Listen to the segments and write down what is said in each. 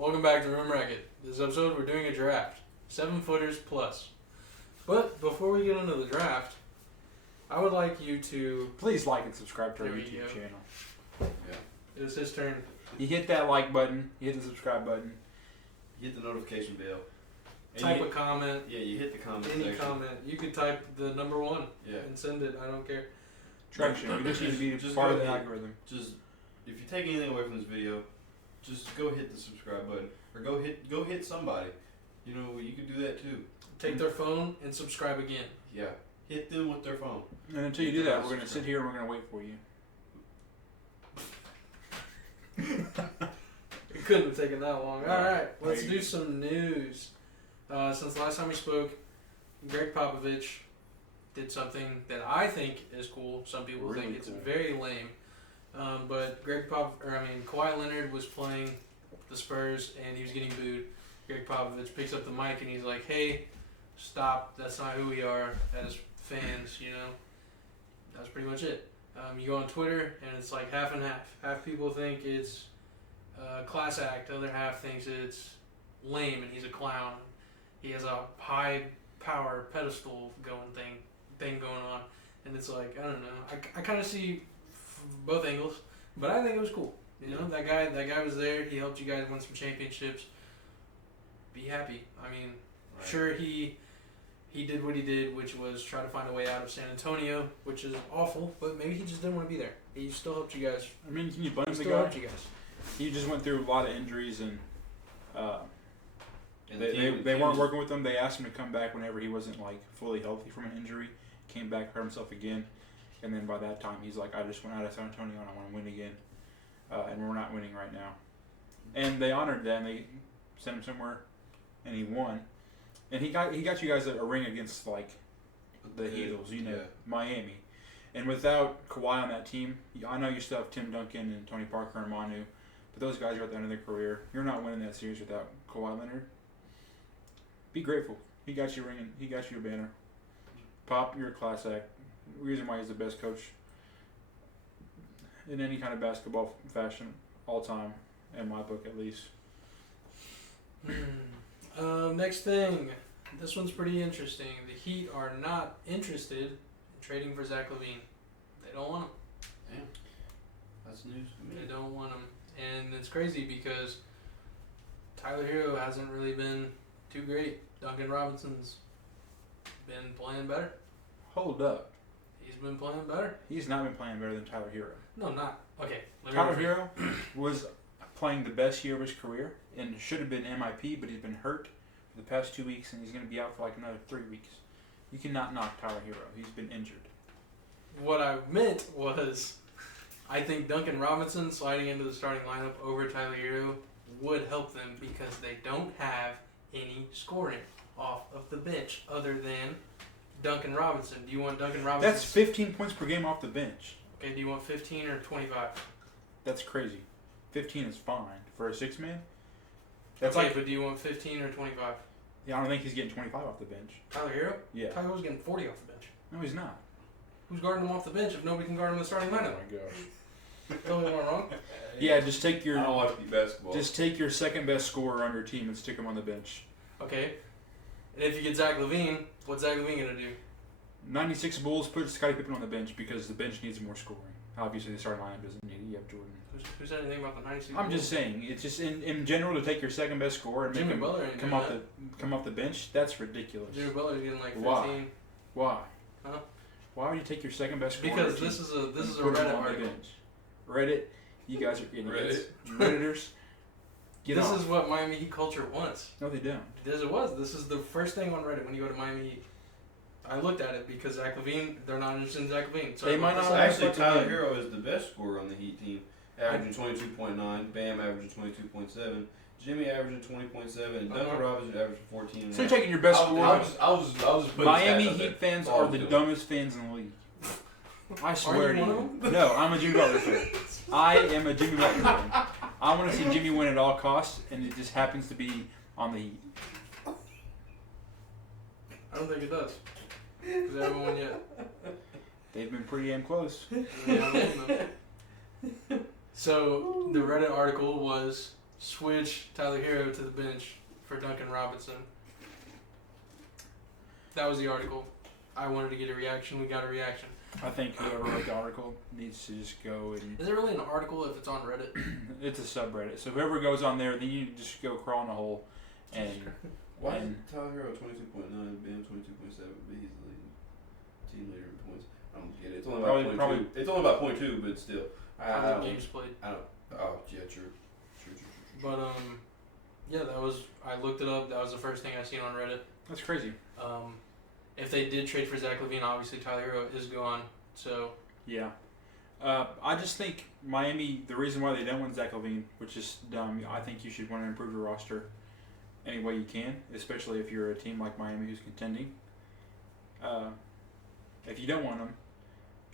Welcome back to Room Racket. This episode, we're doing a draft. 7-footers plus. But before we get into the draft, I would like you to... Please like and subscribe to our There we YouTube go. channel. Yeah. It was his turn. You hit that like button. You hit the subscribe button. Hit the notification bell. And Type you, a comment. Yeah, you hit the comment Any section. comment. You could type the number 1 Yeah. and send it. I don't care. Traction. You just need to be Just part go of the ahead. algorithm. Just if you take anything away from this video, just go hit the subscribe button or go hit somebody. You know, you could do that too. Take their phone and subscribe again. Yeah. Hit them with their phone. And until you do that, we're going to sit here and we're going to wait for you. It couldn't have taken that long. No. Alright, let's Right. do some news. Since the last time we spoke, Greg Popovich did something that I think is cool. Some people Really think it's cool. very lame. But Kawhi Leonard was playing the Spurs and he was getting booed. Greg Popovich picks up the mic and he's like, "Hey, stop. That's not who we are as fans, you know." That's pretty much it. You go on Twitter and it's like half and half. Half people think it's a class act. The other half thinks it's lame and he's a clown. He has a high power pedestal thing going on, and it's like, I don't know. I kind of see both angles, but I think it was cool. You know, that guy was there. He helped you guys win some championships. Be happy. I mean, Right. sure he did what he did, which was try to find a way out of San Antonio, which is awful. But maybe he just didn't want to be there. He still helped you guys. I mean, can you blame He the still guy? helped you guys. He just went through a lot of injuries and And the team they weren't was- working with him. They asked him to come back whenever he wasn't like fully healthy from an injury. Came back, hurt himself again, and then by that time he's like, I just went out of San Antonio and I want to win again, and we're not winning right now. And they honored that. And they sent him somewhere, and he won. And he got you guys a ring against like the Heatles, you know, Yeah. Miami. And without Kawhi on that team, I know you still have Tim Duncan and Tony Parker and Manu, but those guys are at the end of their career. You're not winning that series without Kawhi Leonard. Be grateful. He got you a ring. And he got you a banner. Pop, you're a class act. Reason why he's the best coach in any kind of basketball fashion all time, in my book at least. Next thing. This one's pretty interesting. The Heat are not interested in trading for Zach LaVine. They don't want him. Damn. That's news to me. They don't want him. And it's crazy because Tyler Hero hasn't really been too great. Duncan Robinson's been playing better. Hold up. He's been playing better. He's not been playing better than Tyler Hero. No, not. Okay. let me Tyler rephrase. Hero was playing the best year of his career and should have been MIP, but he's been hurt for the past 2 weeks and he's going to be out for like another 3 weeks. You cannot knock Tyler Hero. He's been injured. What I meant was, I think Duncan Robinson sliding into the starting lineup over Tyler Hero would help them because they don't have any scoring off of the bench other than Duncan Robinson. Do you want Duncan Robinson? That's 15 points per game off the bench. Okay, do you want 15 or 25? That's crazy. 15 is fine for a 6-man. That's Okay, like, but do you want 15 or 25? yeah, I don't think he's getting 25 off the bench. Tyler Hero? Yeah. Tyler Hero's getting 40 off the bench. No, he's not. Who's guarding him off the bench if nobody can guard him in the starting Oh lineup? my gosh. Tell me what I'm wrong. Yeah, just take I your don't watch basketball. your second best scorer on your team and stick him on the bench. Okay. And if you get Zach LaVine, what's Zach LaVine going to do? 96 Bulls put Scottie Pippen on the bench because the bench needs more scoring. Obviously, the starting lineup doesn't need it. You have Jordan. Who said anything about the 96? I'm just saying, it's just in general to take your second best scorer and make Jimmy him Butler ain't come doing off come off the bench. That's ridiculous. Jimmy Butler's getting like 15. Why? Why? Huh? Why would you take your second best scorer? Because on your this team is a and put him Reddit on the article. bench? Reddit, you guys are idiots. Redditors, get This off. is what Miami Heat culture wants. No, they don't. This it was. This is the first thing on Reddit when you go to Miami Heat. I looked at it because Zach LaVine, they're not interested in Zach LaVine. So They I might looked not this Actually, up. Tyler Hero is the best scorer on the Heat team, averaging 22.9. Bam averaging 22.7. Jimmy averaging 20.7. And Duncan Robinson averaging 14. So you're taking your best scorer. I was just putting Miami stats out there. Heat fans All I are was the doing. dumbest fans in the league. I swear you to one you. of No, I'm a Jimmy Butler fan. I am a Jimmy Butler fan. I want to see Jimmy win at all costs, and it just happens to be on the Heat. I don't think it does. Because they haven't won yet. They've been pretty damn close. They haven't won them. So the Reddit article was switch Tyler Hero to the bench for Duncan Robinson. That was the article. I wanted to get a reaction. We got a reaction. I think whoever wrote the article needs to just go and Is it really an article if it's on Reddit? it's a subreddit. So whoever goes on there, then you just go crawl in a hole and Why is and Tyler Hero 22.9, Bam 22.7, but he's the team leader in points? I don't get it. It's only about point Probably- 2. It's only about point 2, but still. How many games played? I don't. Oh, yeah, true. But yeah, that was. I looked it up. That was the first thing I seen on Reddit. that's crazy. If they did trade for Zach LaVine, obviously Tyler Hero is gone. So Yeah. I just think Miami, the reason why they don't want Zach LaVine, which is dumb, I think you should want to improve your roster any way you can, especially if you're a team like Miami who's contending. If you don't want them,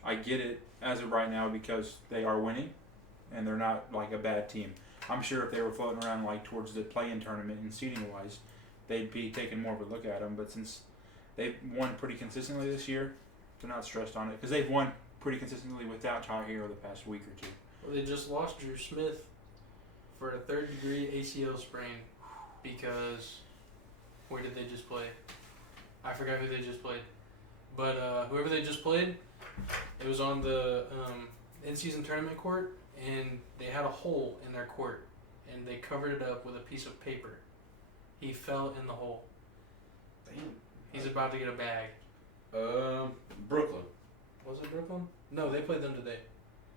I get it as of right now because they are winning and they're not like a bad team. I'm sure if they were floating around like towards the play-in tournament and seeding wise, they'd be taking more of a look at them. But since they've won pretty consistently this year, they're not stressed on it because they've won pretty consistently without Tyler Hero the past week or two. well, they just lost Drew Smith for a third-degree ACL sprain because where did they just play? I forgot who they just played, but whoever they just played, it was on the in-season tournament court, and they had a hole in their court, and they covered it up with a piece of paper. He fell in the hole. Damn. He's about to get a bag. Brooklyn. Was it Brooklyn? No, they played them today.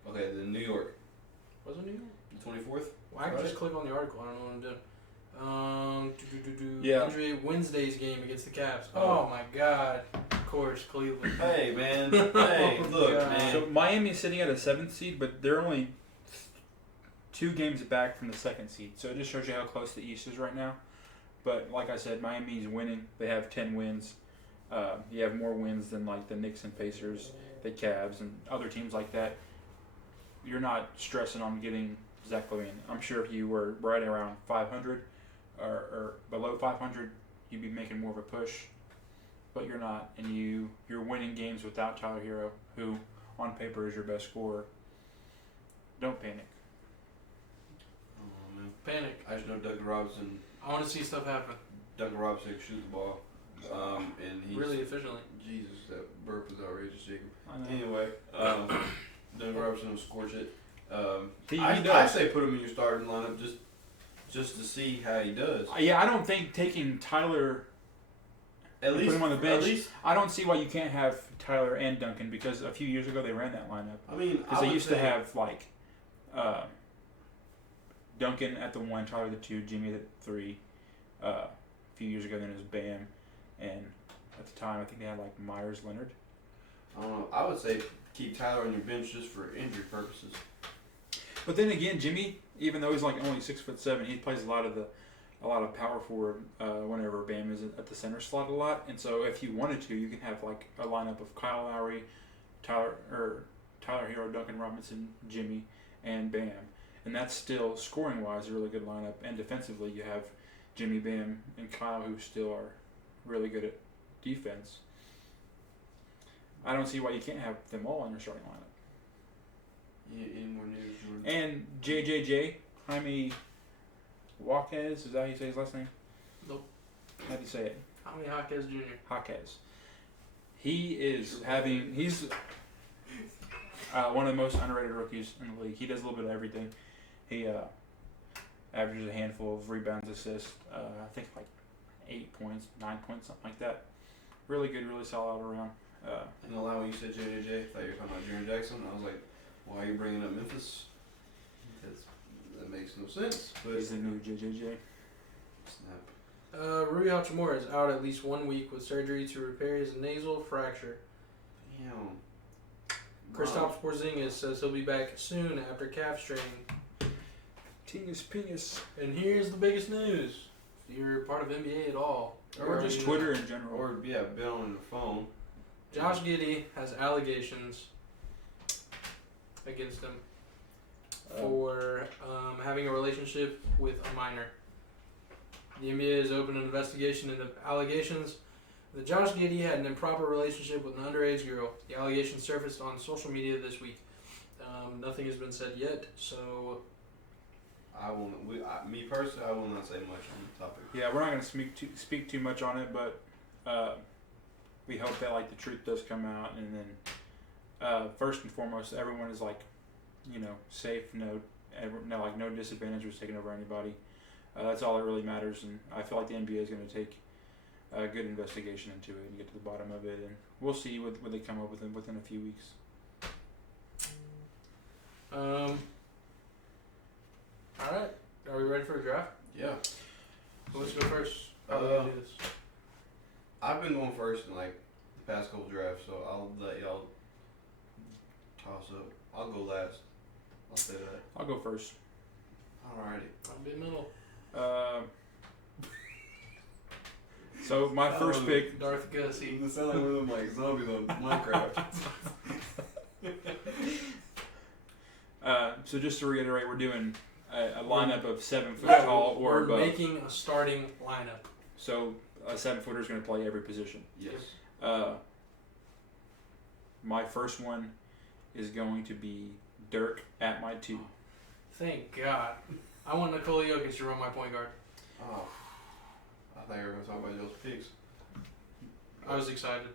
Okay, then New York. Was it New York? The 24th? Well, I can Right. just click on the article. I don't know what I'm doing. Yeah. Injury Wednesday's game against the Cavs. Oh my God. Of course, Cleveland. Hey, man. Hey, Oh, look, God. man. So Miami is sitting at a 7th seed, but they're only 2 games back from the 2nd seed. So it just shows you how close the East is right now. But like I said, Miami's winning. They have 10 wins. You have more wins than like the Knicks and Pacers, the Cavs, and other teams like that. You're not stressing on getting Zach LaVine. I'm sure if you were right around 500 or below 500, you'd be making more of a push. But you're not, and you're winning games without Tyler Hero, who on paper is your best scorer. Don't panic. Oh, man. Panic. I just know Duncan Robinson. I want to see stuff happen Duncan Robinson can shoot the ball. And he's really efficiently. Jesus, that burp was outrageous, Jacob. I know. Anyway, Duncan Robinson will scorch it. He I does. say put him in your starting lineup just to see how he does. Yeah, I don't think taking Tyler. At Put least him on the bench. At least, I don't see why you can't have Tyler and Duncan because a few years ago they ran that lineup. I mean, Because I they would used to say- have like Duncan at the 1, Tyler the 2, Jimmy the 3. A few years ago, then it was Bam, and at the time I think they had like Myers Leonard. I don't know. I would say keep Tyler on your bench just for injury purposes. But then again, Jimmy, even though he's like only 6'7", he plays a lot of power forward whenever Bam is at the center slot a lot. And so if you wanted to, you can have like a lineup of Kyle Lowry, Tyler Hero, Duncan Robinson, Jimmy, and Bam. And that's still scoring wise a really good lineup. And defensively, you have Jimmy, Bam, and Kyle who still are really good at defense. I don't see why you can't have them all in your starting lineup. Yeah, any more news, Jordan? And JJJ, Jaime Jaquez, is that how you say his last name? Nope. How do you say it? Jaime Jaquez Jr. Jaquez. He's one of the most underrated rookies in the league. He does a little bit of everything. He averages a handful of rebounds, assists, I think like 8 points, 9 points, something like that. Really good, really solid all around. I'm gonna lie, when you said JJJ, I thought you were talking about Jaren Jackson. I was like, why are you bringing up Memphis? That makes no sense. But He's the new JJJ. snap. Rui Hachimura is out at least 1 week with surgery to repair his nasal fracture. Damn. Kristaps Porzingis says he'll be back soon after calf strain. Tingus Pingus. And here's the biggest news. If you're part of NBA at all, Or just Twitter in general. Or yeah, been on the phone. Josh Giddey has allegations against him for having a relationship with a minor. The NBA has opened an investigation into allegations that Josh Giddey had an improper relationship with an underage girl. The allegations surfaced on social media this week. Nothing has been said yet, so Me personally, I will not say much on the topic. Yeah, we're not going to speak too much on it, but we hope that like the truth does come out, and then first and foremost, everyone is like, safe. No disadvantage was taken over anybody. That's all that really matters, and I feel like the NBA is going to take a good investigation into it and get to the bottom of it, and we'll see what they come up with within a few weeks. All right. Are we ready for a draft? Yeah. Who wants to go first? How are we gonna do this? I've been going first in like the past couple drafts, so I'll let y'all toss up. I'll go last. I'll say that. I'll go first. Alrighty. I'm in the middle. So my first pick. Darth Gussie. You sound like one of them like zombies on Minecraft. So just to reiterate, we're doing a lineup of 7 foot Yeah, tall or we're above. making a starting lineup. So a 7 footer is going to play every position. Yes. My first one is going to be Dirk at my 2. Thank God. I want Nikola Jokic to run my point guard. Oh. I thought you were going to talk about those picks. I was excited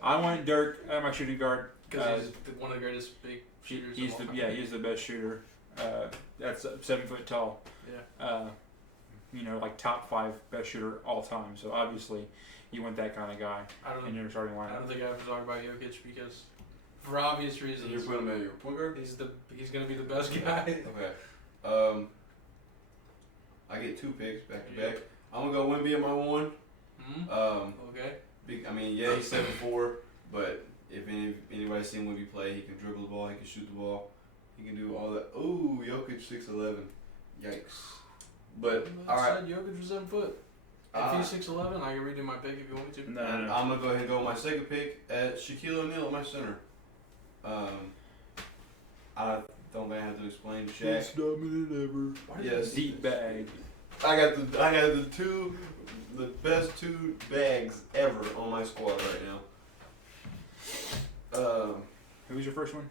I want Dirk at my shooting guard. because he's one of the greatest big shooters. He's of all the time. he's the best shooter. That's 7 foot tall. Yeah. Like top 5 best shooter all time. So obviously, you want that kind of guy in your starting I lineup. don't think I have to talk about Jokic because, for obvious reasons, And you're putting him at your point guard? he's gonna be the best guy. Okay. I get 2 picks back to back. I'm gonna go Wemby at my 1. Okay. He's 7'4", but if anybody's seen Wemby play, he can dribble the ball, he can shoot the ball, he can do all that. Ooh, Jokic 6'11". Yikes. But I all right, said Jokic was 7 foot. If he's 6'11", I can redo my pick if you want me to. No. and I'm gonna go ahead and go with my second pick at Shaquille O'Neal at my center. I don't think I have to explain Shaq. dominant ever. Yes. Deep bag. I got the best 2 bags ever on my squad right now. Who's your first one?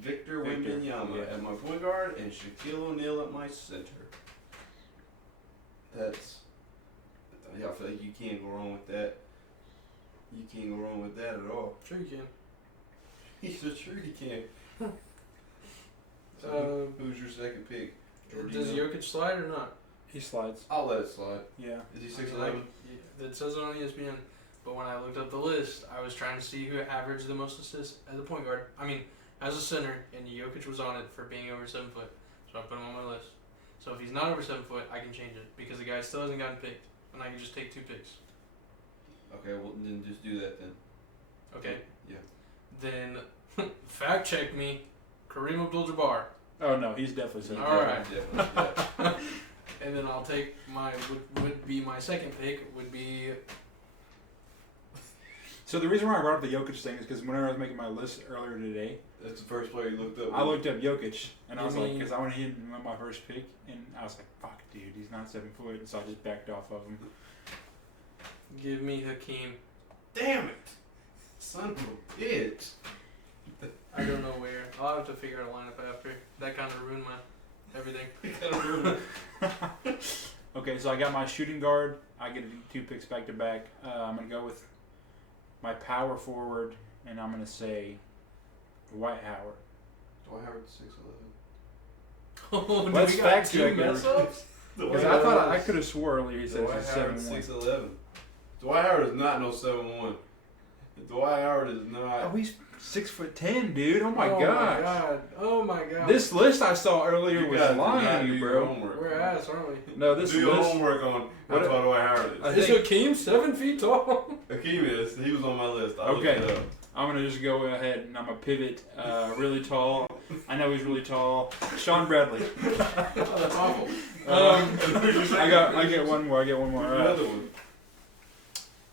Victor Victor, Wembanyama yeah. at my point guard and Shaquille O'Neal at my center. I feel like you can't go wrong with that. You can't go wrong with that at all. Sure you can. He's so sure you can. So who's your second pick? Does Jorginho? Jokic slide or not? He slides. I'll let it slide. Yeah. Is he I 6'11"? mean, that says it on ESPN. But when I looked up the list, I was trying to see who averaged the most assists as a point guard. As a center, and Jokic was on it for being over 7 foot. So I put him on my list. So if he's not over 7 foot, I can change it because the guy still hasn't gotten picked, and I can just take 2 picks. Okay, well then just do that then. Okay. Yeah. Then fact check me, Kareem Abdul-Jabbar, Oh no, he's definitely 7 All foot. right. Definitely, yeah. and then I'll take would be my second pick would be So the reason why I brought up the Jokic thing is because whenever I was making my list earlier today, That's the first player you looked up. I looked up Jokic, and I was You like, mean- because I wanted him to be my first pick, and I was like, fuck, dude, he's not 7 foot, and so I just backed off of him. give me Hakeem. Damn it! Son of a bitch! I don't know where. I'll have to figure out a lineup after. That kind of ruined my everything. Okay, so I got my shooting guard. I get 2 picks back to back. I'm gonna go with my power forward, and I'm gonna say Dwight Howard. Dwight Howard 6'11". Oh, Let's we got fact 2 check mess ups? Because I thought I could have swore earlier he said Dwight he's Howard 7'1". 6'11". Dwight Howard is not no 7'1". Dwight Howard is not. Oh, he's 6'10", dude. Oh my gosh. Oh my god. This list I saw earlier You was gotta lying to do you, your bro. homework. We're ass, aren't we? No, this Do your list. homework on how What- tall Dwight Howard I is. Is think- Hakeem 7 feet tall? Hakeem is. He was on my list. I Okay. looked it up. I'm gonna just go ahead and I'm gonna pivot. Really tall. I know he's really tall. Sean Bradley. Oh, that's awful. I get one more. Who's another one?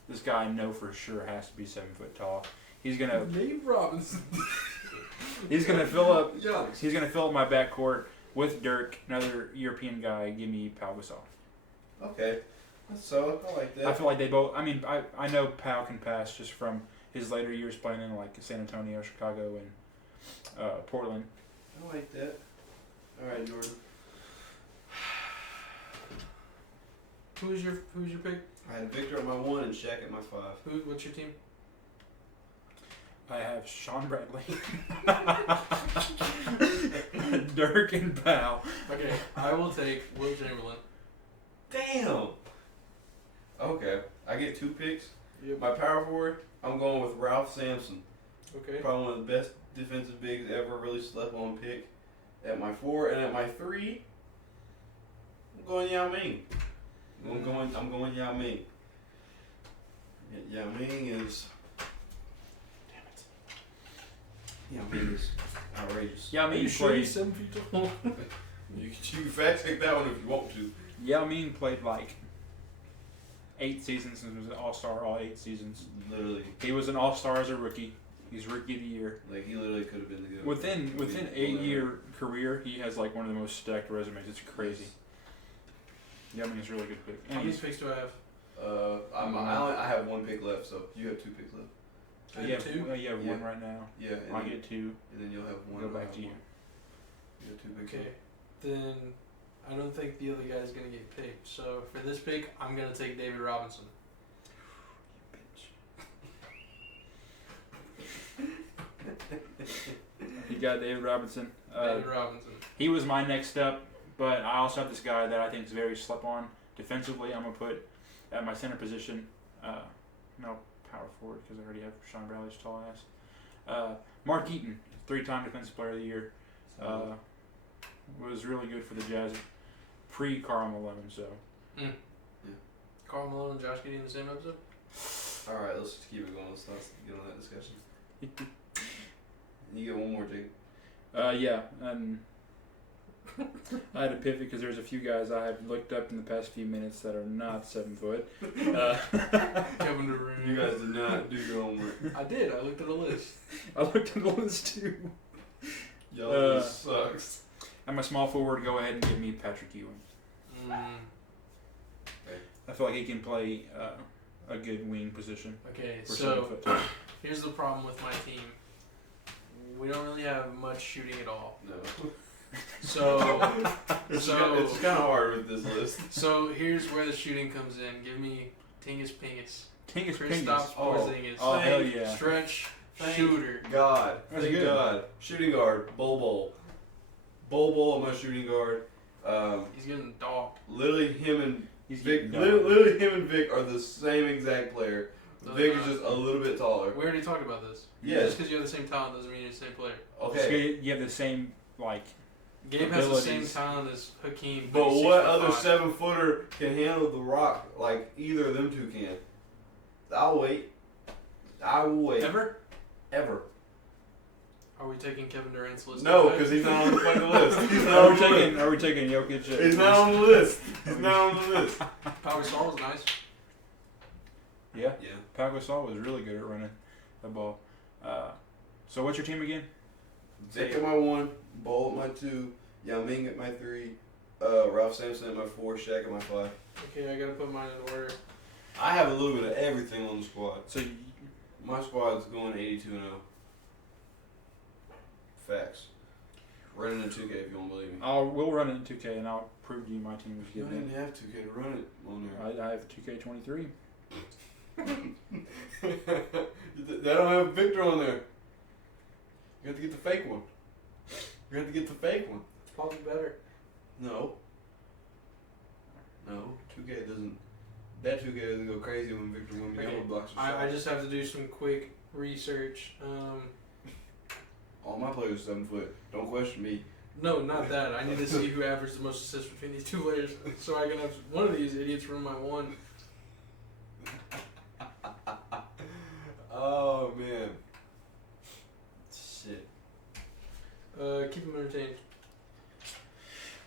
This guy I know for sure has to be 7 foot tall. He's gonna Nate Robinson. fill up. Giannis. He's gonna fill up my backcourt with Dirk, another European guy. Give me Pau Gasol. Okay. So I like that. I feel like they both. I mean, I know Pau can pass just from his later years playing in like San Antonio, Chicago, and Portland. I like that. All right, Jordan. Who's your pick? I had Victor at my 1 and Shaq at my 5. What's your team? I have Sean Bradley, Dirk, and Powell. Okay, I will take Will Chamberlain. Damn. Okay, I get 2 picks. Yep. My power forward, I'm going with Ralph Sampson. Okay. Probably one of the best defensive bigs ever. Really slept on pick. At my 4 and at my 3, I'm going Yao Ming. I'm going Yao Ming. Yao Ming is. Damn it. Yao Ming is outrageous. Yao Are Ming you sure he's played. 7 feet tall? You can fact check that one if you want to. Yao Ming played like 8 seasons and was an all-star all 8 seasons. Literally, He was an all-star as a rookie. He's rookie of the year. like he literally could have been the good. Within 8-year career, he has like one of the most stacked resumes. It's crazy. Yao Ming is a really good pick. How And many he's, picks do I have? I have 1 pick left, so you have 2 picks left. I you have have, 2? you have Yeah. 1 right now. Yeah, and, I then, get 2. and then you'll have 1. Go I'll back have to you. 1. You have 2 picks. Okay. Then I don't think the other guy's gonna get picked. So for this pick, I'm gonna take David Robinson. You got David Robinson. David Robinson. He was my next up, but I also have this guy that I think is very slept on defensively. I'm gonna put at my center position. No power forward because I already have Sean Bradley's tall ass. Mark Eaton, 3-time Defensive Player of the Year. Was really good for the Jazz pre-Karl Malone. So Karl Malone and Josh Giddey in the same episode? All right, let's just keep it going. Let's not get on that discussion. You get 1 more, Jake. yeah. I had to pivot because there's a few guys I have looked up in the past few minutes that are not 7 foot. Kevin Durant. You guys did not do your homework. I did. I looked at a list. I looked at the list too. Y'all just sucks. I'm a small forward. Go ahead and give me Patrick Ewing. I feel like he can play a good wing position. Okay, For so 7 foot. here's the problem with my team. We don't really have much shooting at all. No. So, It's so, kind of hard with this list. so here's where the shooting comes in. Give me Tingus Pingus. Tingus Kristaps Pingus. Porzingis. Oh hell yeah! Stretch Thank shooter. God. That's Thank good. God. Shooting guard. Bol. Bol on my shooting guard. He's getting dogged. Literally him and He's Vic. getting Literally him and Vic are the same exact player. No, Vic they're is not. just a little bit taller. We already talked about this. Yes. Just because you have the same talent doesn't mean you're the same player. Okay. You have the same like. Gabe has the same Abilities. talent as Hakeem. But he's what 6'5". other 7-footer can handle the rock like either of them two can? I'll wait. I will wait. Ever? Ever. Are we taking Kevin Durant's list? No, because he's not on the fucking list. He's not Are on we the taking? list. Are we taking Jokic? He's not on the list. He's not on the list. Pau Gasol was nice. Yeah. Yeah. Pau Gasol was really good at running the ball. So what's your team again? Vic at my 1, Bol at my 2, Yao Ming at my 3, Ralph Sampson at my 4, Shaq at my 5. Okay, I gotta put mine in order. I have a little bit of everything on the squad. So My squad's going 82-0. Facts. Run it in 2K if you don't believe me. we'll run it in 2K and I'll prove to you my team is You good. don't even have 2K to run it on there. I have 2K23. They don't have Victor on there. You have to get the fake one. You have to get the fake one. It's probably better. No. No. 2K doesn't. That 2K doesn't go crazy when Victor wins. Okay. I'm blocks your I shot. just have to do some quick research. All my players are 7 foot. Don't question me. No, not that. I need to see who averaged the most assists between these 2 players, so I can have one of these idiots run my 1. Oh man. Shit. Keep him entertained.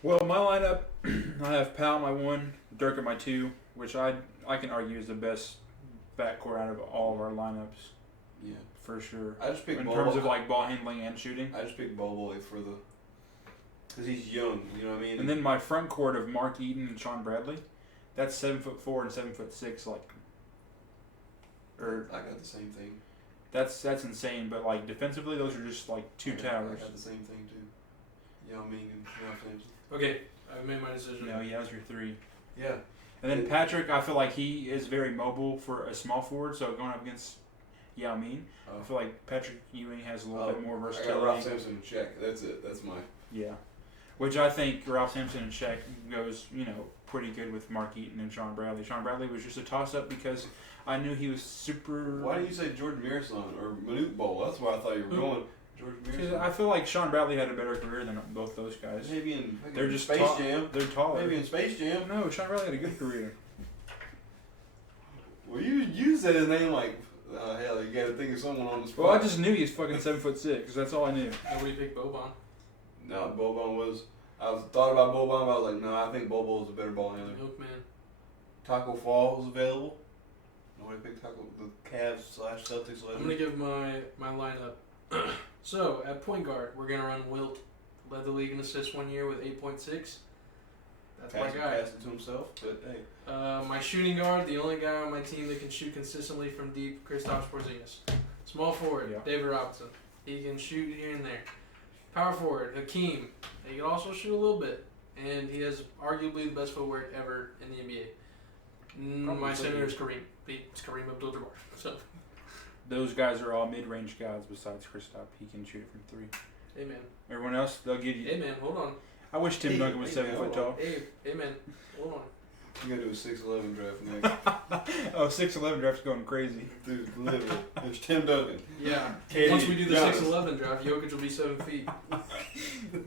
Well, my lineup, I have Powell my 1, Dirk at my 2, which I can argue is the best backcourt out of all of our lineups Yeah. for sure. I just picked In Bol terms of like ball handling and shooting. I just picked Bol for the. Because he's young, you know what I mean? And then my front court of Mark Eaton and Sean Bradley, that's 7'4" and 7'6", like. Or I got the same thing. that's insane, but like defensively, those are just like two towers. I got the same thing too. Yao Ming and Ralph Sampson. Okay, I've made my decision. No, Yao's your 3. Yeah. And then Patrick, I feel like he is very mobile for a small forward. So going up against Yao Ming, I feel like Patrick Ewing has a little bit more I got Ralph versatility. Sampson and Shaq. That's it. That's mine. Yeah, which I think Ralph Sampson and Shaq goes, pretty good with Mark Eaton and Sean Bradley. Sean Bradley was just a toss-up because I knew he was super. Why didn't you say Jordan Mirasan or Manute Bol? That's why I thought you were going. Jordan Mirasan. I feel like Sean Bradley had a better career than both those guys. Maybe in They're just Space Jam. They're taller. Maybe in Space Jam. No, Sean Bradley had a good career. Well, you said his name like, hell, you got to think of someone on the spot. Well, I just knew he was fucking 7'6". That's all I knew. Nobody picked Boban. No, Boban was. I thought about Boban, but I was like, no, I think Bobo is a better ball handler. Milkman. Taco Fall was available. Nobody picked Taco. The Cavs/Celtics. I'm gonna give my lineup. So at point guard, we're gonna run Wilt. Led the league in assists 1 year with 8.6. That's my guy. Passed it to himself, but hey. My shooting guard, the only guy on my team that can shoot consistently from deep, Kristaps Porzingis. Small forward, Yeah. David Robinson. He can shoot here and there. Power forward, Hakeem. He can also shoot a little bit, and he has arguably the best footwork ever in the NBA. My center is Kareem. It's Kareem Abdul-Jabbar. So, Those guys are all mid-range guys besides Kristaps. He can shoot it from 3. hey man, Everyone else, they'll give you. hey man, hold on. I wish Tim Duncan was 7 foot tall. Hey man, hold on. You gotta do a 6'11" draft next. Oh, 6'11" draft's going crazy. Dude, literally. There's Tim Duncan. Yeah. KD, Once we do the Giannis. 6'11" draft, Jokic will be 7 feet.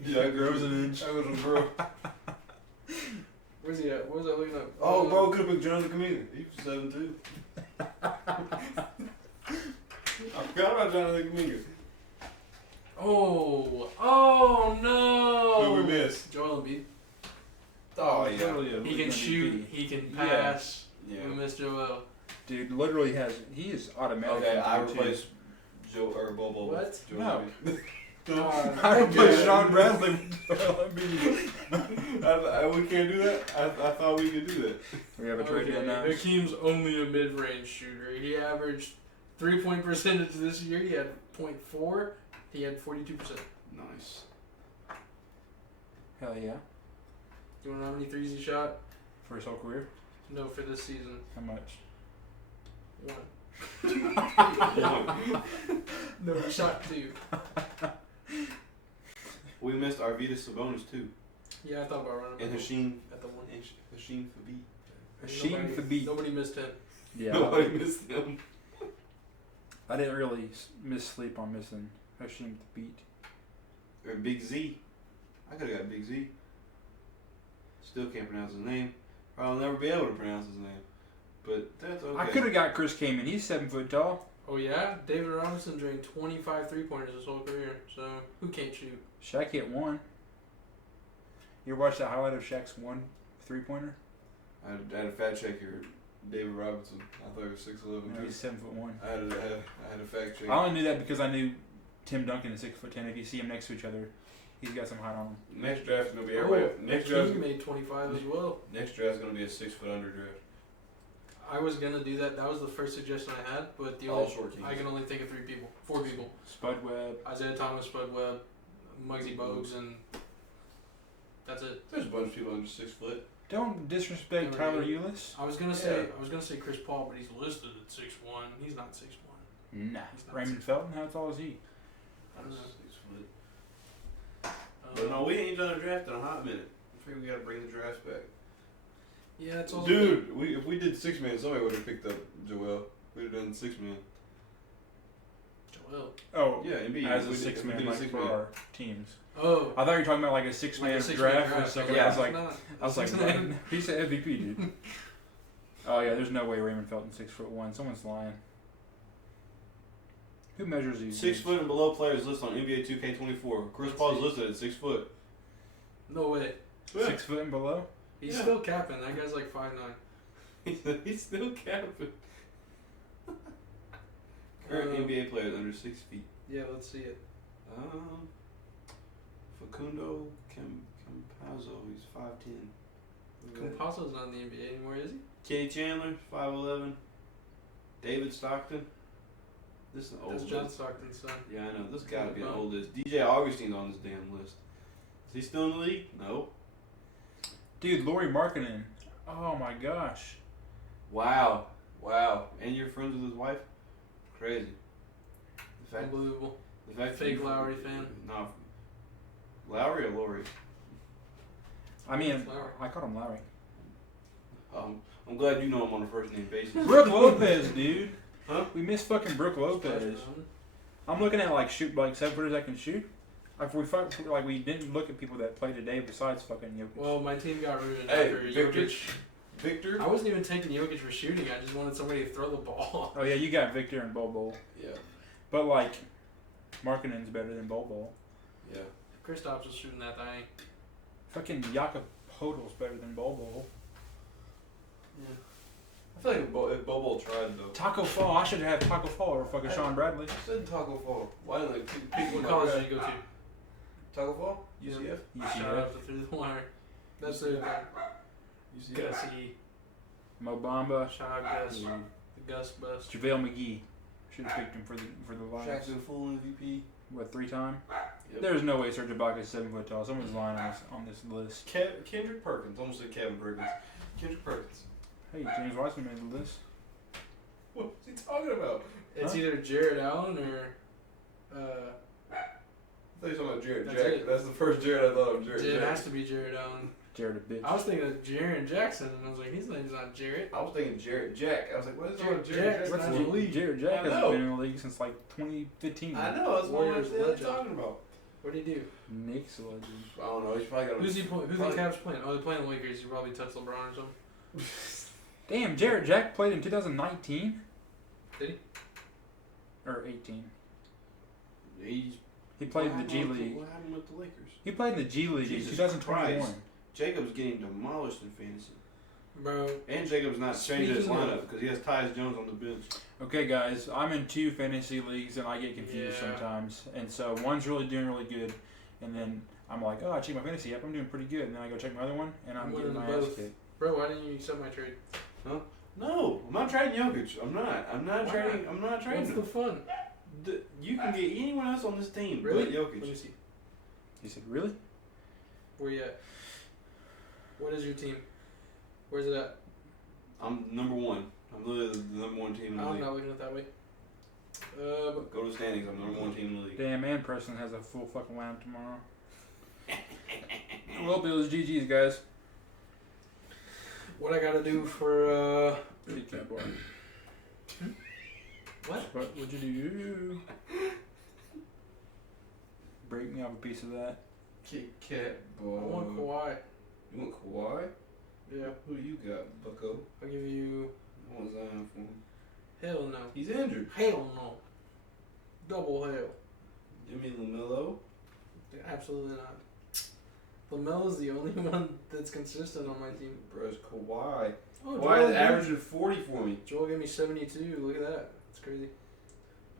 Yeah, It grows an inch. I was a bro. Where's he at? What was I looking at? Oh, bro, could have picked Jonathan Kuminga. He was 7'2". I forgot about Jonathan Kuminga. Oh no! Who we missed? Joel Embiid. Oh, yeah. Totally a He league can shoot. MVP. He can Yeah. pass. Yeah. We missed Joel. Dude, literally he is automatic. Okay, I MVP, too. replaced Joe or Bobo What? with Joe No. Embiid. I replaced Yeah. Sean Bradley with Joel Embiid. We can't do that? I thought we could do that. We have a trade Okay, announced. Hakeem's only a mid-range shooter. He averaged 3-point percentage this year. He had 0.4. He had 42%. Nice. Hell yeah. Do you want to know how many threes he shot? For his whole career? No, for this season. How much? 1. No, he shot 2. We missed Arvydas Sabonis too. Yeah, I thought about running And him Hashim at the 1. Hashim Thabit. Hashim Thabit. Nobody missed him. Yeah. Nobody missed him. I didn't really miss sleep on missing Hashim Thabit. Or Big Z. I could have got Big Z. Still can't pronounce his name. I'll never be able to pronounce his name. But that's okay. I could have got Chris Kaman. He's 7 foot tall. Oh yeah, David Robinson drained 25 3-pointers his whole career. So who can't shoot? Shaq hit 1. You ever watch that highlight of Shaq's 1 3-pointer? I had a fact checker, David Robinson. I thought he was 6'11". No, he's 7'1". I had a fact check. I only knew that because I knew Tim Duncan is 6'10". If you see him next to each other, he's got some height on him. Next draft is gonna be Oh, everybody. Next draft. Hakeem made 25 as well. Next draft is gonna be a 6 foot under draft. I was gonna do that. That was the first suggestion I had, but the All only short teams. I can only think of 4 people: Spud Webb. Isaiah Thomas, Spud Webb, Muggsy Bogues, and that's it. There's a bunch of people under 6 foot. Don't disrespect Never Tyler did. Ulis. I was gonna say Chris Paul, but he's listed at 6'1". He's not 6'1". Nah. He's not Raymond Felton, how tall is he? I don't know. 6 foot. But no, we ain't done a draft in a hot minute. I think we gotta bring the drafts back. Yeah, it's all Dude, if we did 6 man, somebody would have picked up Joel. We'd have done 6 man. Joel. Oh, Yeah, NBA. as If a we 6 did man, a like six for man. our teams. Oh. I thought you were talking about like a 6 man Like a 6-man draft for a second. Yeah. I was like, Not what? 6'9". He said MVP, dude. Oh yeah, there's no way Raymond Felton 6'1". Someone's lying. Who measures these? 6 foot and below players listed on NBA 2K24. Chris Let's Paul is see. listed at 6 foot. No way. 6 foot and below? He's Yeah. still capping. That guy's like 5'9". He's still capping. Current NBA players under 6 feet. Yeah, let's see it. Facundo Campazzo, he's 5'10". Compasso's not in the NBA anymore, is he? Kenny Chandler, 5'11". David Stockton. This is an old That's list. John Stockton's son. Yeah, I know. This gotta be an old list. DJ Augustine's on this damn list. Is he still in the league? No. Dude, Lauri Markkanen. Oh my gosh. Wow. And you're friends with his wife? Crazy. The fact, Unbelievable. the fact that Fake you- Lowry fan. No. Lowry or Lowry? I mean, Lowry. I called him Lowry. I'm glad you know him on a first name basis. Brooke Lopez, dude. Huh? We missed fucking Brooke Lopez. I'm looking at like 7-footers that can shoot. Like we didn't look at people that play today besides fucking Jokic. Well, my team got ruined Hey, after Victor. Jokic. Victor? I wasn't even taking Jokic for shooting. I just wanted somebody to throw the ball. Oh yeah, you got Victor and Bobo. Yeah. But like, Markkanen's better than Bobo. Yeah. Kristaps was shooting that thing. Fucking Jakob Poeltl's better than Bobo. Yeah. I feel like if Bobo tried though. Taco Fall. I should have Taco Fall or fucking Sean Bradley. I said Taco Fall. Why didn't I pick What my college guy? did you go to? Taco Fall? Yeah. UCF? Shout out to Through the Wire. That's it. UCF. Gussie. Mo Bamba. Shout out Gus. The Gus bust. JaVale McGee. Should have picked him for the Lions. Jackson Full MVP. What, 3-time? Yep. There's no way Serge Ibaka is 7 foot tall. Someone's lying on this list. Kendrick Perkins. Almost said Kevin Perkins. Kendrick Perkins. Hey, James Wiseman made the list. What's he talking about? It's Huh? either Jared Allen or I thought you were talking about Jared That's Jack. it. That's the first Jared I thought of. Jared it Jack. has to be Jared Allen. Jared a bitch. I was thinking of Jaren Jackson, and I was like, his name's not Jared. I was thinking Jared Jack. I was like, what is Jared Jared Jack? Jack's What's not the in the league? Jared Jack I hasn't know. been in the league since like 2015. I know. That's what Warriors I'm legend. talking about. What do you do? Knicks legend. I don't know. He's probably got. Who's he? Who's the probably- Cavs playing? Oh, they're playing the Lakers. You probably touched LeBron or something. Damn, Jared Jack played in 2019? Did he? Or 18. He's He played in what the G happened with League. What happened with the Lakers? He played in the G League in Jesus 2021. Christ. Jacob's getting demolished in fantasy. Bro, And Jacob's not changing his Speaking of- lineup because he has Tyus Jones on the bench. Okay, guys, I'm in 2 fantasy leagues and I get confused Yeah. sometimes. And so one's really doing really good, and then I'm like, oh, I checked my fantasy app, I'm doing pretty good. And then I go check my other one, and I'm I'm getting my winning ass both. kicked. bro, why didn't you accept my trade? No, I'm not trading Jokic. I'm not Why trading. I'm not What's trading the him. fun? You can get anyone else on this team Really? but Let me Jokic. see. He said, really? Where you at? What is your team? Where's it at? I'm number one. I'm literally the number one team in the I'm league. not looking at it that way. Go to the standings. I'm number one team in the league. Damn, and Preston has a full fucking lineup tomorrow. Well, Bills, GG's, guys. What I gotta do for Big cat boy. what? What would you do? Break me off a piece of that. Kit Kat I boy. want Kawhi. You want Kawhi? Yeah, Who do you got, Bucko? I'll give you. I want Zion for him. Hell no. He's injured. Hell no. Double hell. Give me LaMelo. Absolutely not. LaMelo's the only one that's consistent on my team. Bro, it's Kawhi. Oh, Kawhi Joel is averaging 40 for me. Joel gave me 72. Look at that. That's crazy.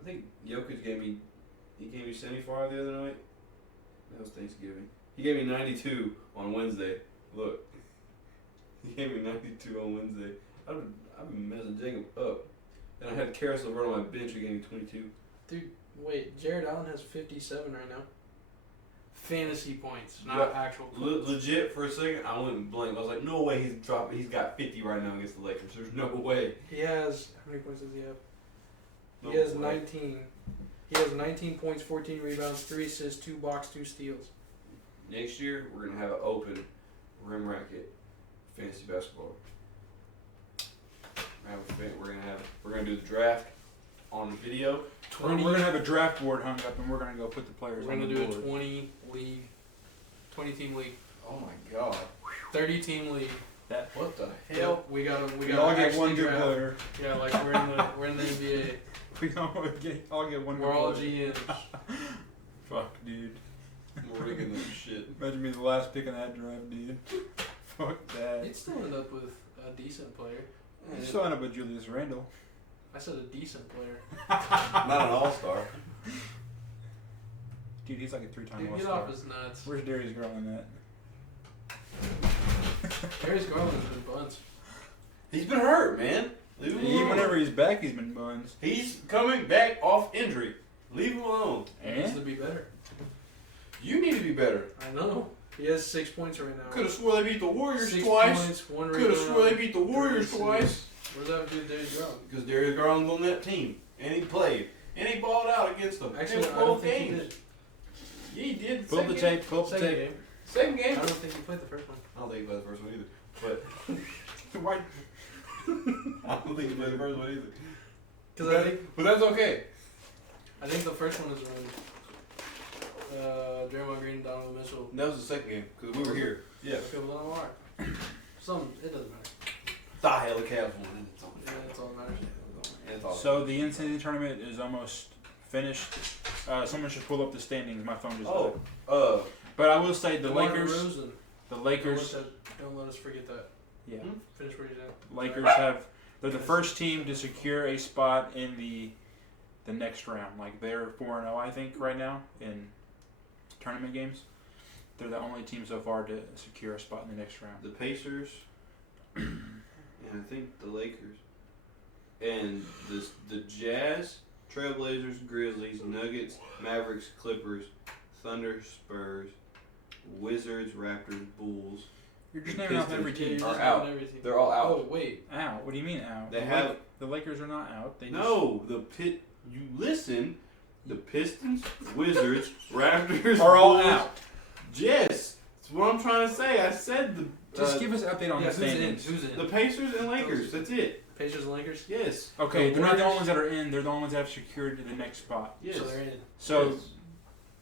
I think Jokic gave me 75 the other night. That was Thanksgiving. He gave me 92 on Wednesday. Look. He gave me 92 on Wednesday. I've been messing Jacob up. And I had Karis LeVert on my bench who gave me 22. Dude, wait. Jared Allen has 57 right now. Fantasy points, not Yeah. actual points. Legit, for a second, I went blank. I was like, no way he's dropping. He's got 50 right now against the Lakers. There's no way. He has. How many points does he have? No He has way. 19. He has 19 points, 14 rebounds, 3 assists, 2 blocks, 2 steals. Next year, we're going to have an open rim racket fantasy basketball. We're gonna do the draft on video. We're gonna have a draft board hung up, and we're gonna go put the players We're on gonna the do board. a 20 team league, Oh my god! 30 team league. What the hell? Hell, we gotta We all get actually one good draft. player. Yeah, like we're in the NBA. We all get one We're good all player. GMs. Fuck, dude. We're rigging that shit. Imagine me the last pick in that draft, dude. Fuck that. You'd still end up with a decent player. You still end up with Julius Randle. I said a decent player. Not an all-star. Dude, he's like a 3-time Dude, get All-Star. off his nuts. Where's Darius Garland at? Darius Garland's been buns. He's been hurt, man. Leave him alone. Whenever he's back, he's been buns. He's coming back off injury. Leave him alone. He needs And to be better. You need to be better. I know. He has 6 points right now. Could have swore they beat the Warriors 6 twice. points, 1 Could have rebound. swore they beat the Warriors 3 twice. assists. What does that have to do with Darius Garland? Because Darius Garland's on that team, and he played, and he balled out against them. Actually, in I don't both think he games. did. Yeah, he did. Pull up the tape. Pull up the Second tape. game. Second I game. don't think he played the first one. I don't think he played the first one either. But Why? I don't think he played the first one either. Because But that's okay. I think the first one is when Draymond Green and Donovan Mitchell. That was the second game because we were here. Yeah. Okay, well, alright. It doesn't matter. The hell the Cavs won. It's all. Yeah, that's all that matters. It's all. So the NCAA tournament is almost finished. Someone should pull up the standings. My phone just died. But I will say the DeMar Lakers. DeRozan. The Lakers. Don't let us forget that. Yeah. Finish where you're at. Lakers have. They're the first team to secure a spot in the next round. Like they're 4-0, I think, right now in tournament games. They're the only team so far to secure a spot in the next round. The Pacers, and I think the Lakers, and the Jazz, Trailblazers, Grizzlies, Nuggets, Mavericks, Clippers, Thunder, Spurs, Wizards, Raptors, Bulls. You're just naming off every team. Are out. They're all out. Oh, wait. Out? What do you mean out? They have the Lakers are not out. They no. You listen. The Pistons, Wizards, Raptors are all Bulls, out. Yes, that's what I'm trying to say. I said the. Just give us an update on the Who's in? standings. Who's in? The Pacers and Lakers. That's it. Pacers and Lakers? Yes. Okay, The they're not the Warriors? only ones that are in. They're the only ones that have secured the next spot. Yes. So they're in. So, Yes.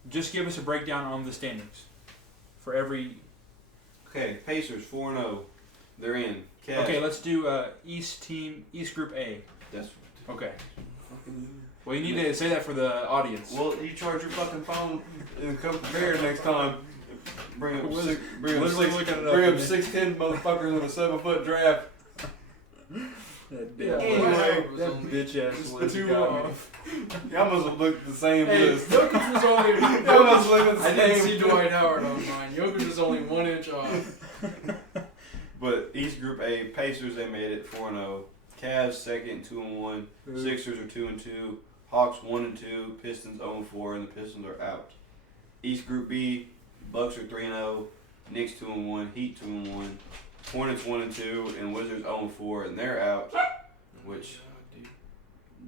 just give us a breakdown on the standings for every. Okay, Pacers 4-0. They're in. Cavs. Okay, let's do East Group A. That's. Okay. Well, you need to say that for the audience. Well, you charge your fucking phone and come prepared next time. Bring up Literally six, looking it up, bring up man. 6'10" motherfuckers in a 7-foot draft. That Yeah, Anyway, well, that only- bitch ass It's list too got me. off. Y'all must have looked at the same Hey, list. Jokic was only. Y'all must have looked at the I didn't same see Dwight Howard on mine. Jokic was only 1 inch off. But East Group A, Pacers, they made it 4-0. Cavs second, 2-1. Sixers are 2-2. Hawks 1-2. Pistons 0-4, and the Pistons are out. East Group B, Bucks are 3-0. Knicks 2-1. Heat 2-1. Hornets 1-2, and Wizards 0-4, and they're out. Which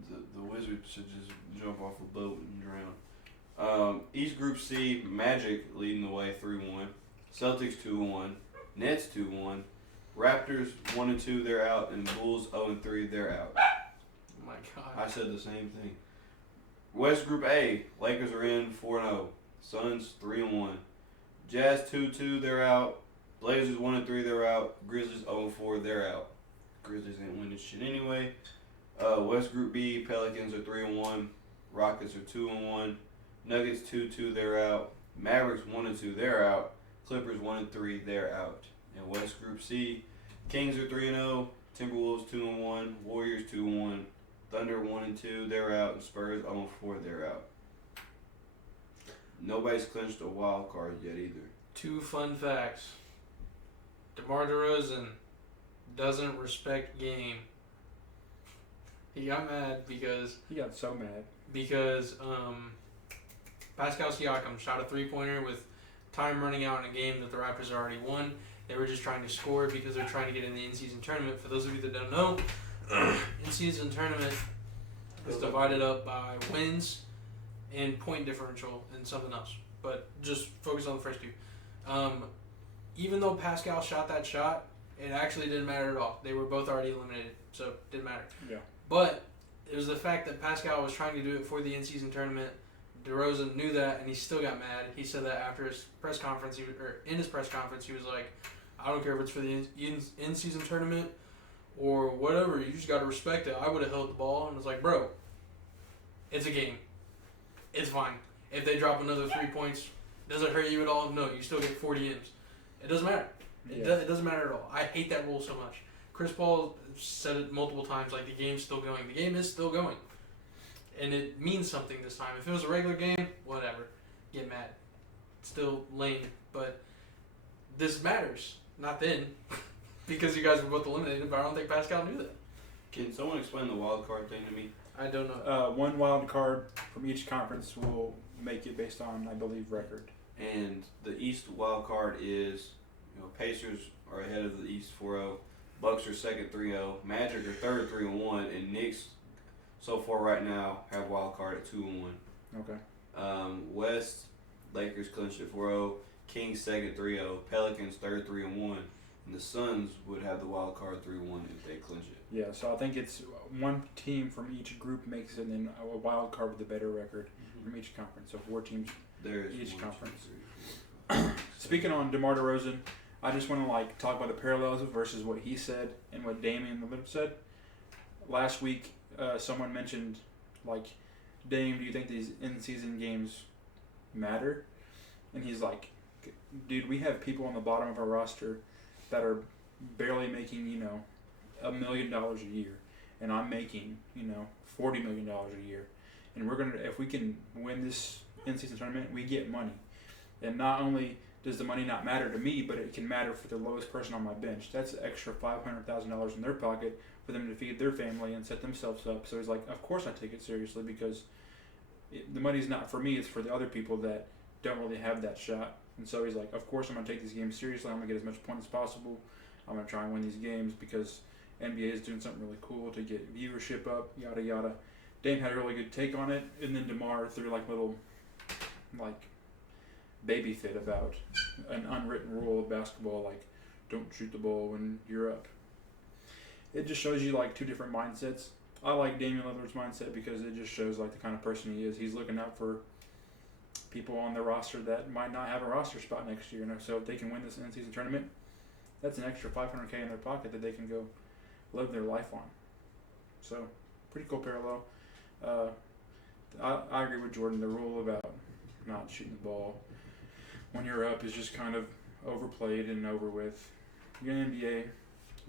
the Wizards should just jump off a boat and drown. East Group C, Magic leading the way 3-1. Celtics 2-1. Nets 2-1. Raptors 1-2, they're out, and Bulls 0-3, they're out. Oh my god. I said the same thing. West Group A, Lakers are in 4-0. Suns 3-1. Jazz 2-2, they're out. Blazers 1-3, they're out. Grizzlies 0-4, they're out. Grizzlies ain't winning shit anyway. West Group B, Pelicans are 3-1. Rockets are 2-1. Nuggets 2-2, they're out. Mavericks 1-2, they're out. Clippers 1-3, they're out. And West Group C, Kings are 3-0. Timberwolves 2-1. Warriors 2-1. Thunder 1-2, they're out. And Spurs 0-4, they're out. Nobody's clinched a wild card yet either. 2 fun facts. DeMar DeRozan doesn't respect game. He got mad because He got so mad. Pascal Siakam shot a 3-pointer with time running out in a game that the Raptors already won. They were just trying to score because they're trying to get in the in-season tournament. For those of you that don't know, in-season tournament is divided up by wins and point differential and something else. But just focus on the first two. Even though Pascal shot that shot, it actually didn't matter at all. They were both already eliminated, so it didn't matter. Yeah. But it was the fact that Pascal was trying to do it for the in-season tournament. DeRozan knew that, and he still got mad. He said that after his press conference, in his press conference, he was like, "I don't care if it's for the in-season tournament or whatever. You just got to respect it. I would have held the ball." And it's like, bro, it's a game. It's fine. If they drop another 3 points, does it hurt you at all? No, you still get 40 M's. It doesn't matter. It doesn't matter at all. I hate that rule so much. Chris Paul said it multiple times, like, the game's still going. The game is still going. And it means something this time. If it was a regular game, whatever. Get mad. Still lame. But this matters. Not then. Because you guys were both eliminated, but I don't think Pascal knew that. Can someone explain the wild card thing to me? I don't know. One wild card from each conference will make it based on, I believe, record. and the East wild card is, Pacers are ahead of the East 4-0, Bucks are second 3-0, Magic are third 3-1, and Knicks so far right now have wild card at 2-1. Okay. West, Lakers clinched at 4-0, Kings second 3-0, Pelicans third 3-1, and the Suns would have the wild card 3-1 if they clinch it. Yeah, so I think it's one team from each group makes it, and then a wild card with a better record from each conference. So 4 teams There is each 1, conference. 2, 3, 4, 5, 6, Speaking on DeMar DeRozan, I just want to talk about the parallels versus what he said and what Damian Lillard said. Last week, someone mentioned Dame, do you think these in-season games matter? And he's like, dude, we have people on the bottom of our roster that are barely making $1 million a year, and I'm making $40 million a year, and if we can win this in-season tournament, we get money. And not only does the money not matter to me, but it can matter for the lowest person on my bench. That's an extra $500,000 in their pocket for them to feed their family and set themselves up. So he's like, of course I take it seriously, because the money's not for me, it's for the other people that don't really have that shot. And so he's like, of course I'm going to take these games seriously. I'm going to get as much points as possible. I'm going to try and win these games because NBA is doing something really cool to get viewership up, yada yada. Dame had a really good take on it, and then DeMar threw little baby fit about an unwritten rule of basketball, don't shoot the ball when you're up. It just shows you 2 different mindsets. I like Damian Lillard's mindset because it just shows the kind of person he is. He's looking out for people on the roster that might not have a roster spot next year. So if they can win this in-season tournament, that's an extra $500K in their pocket that they can go live their life on. So pretty cool parallel. I agree with Jordan. The rule about not shooting the ball when you're up is just kind of overplayed and over with. You're in the NBA,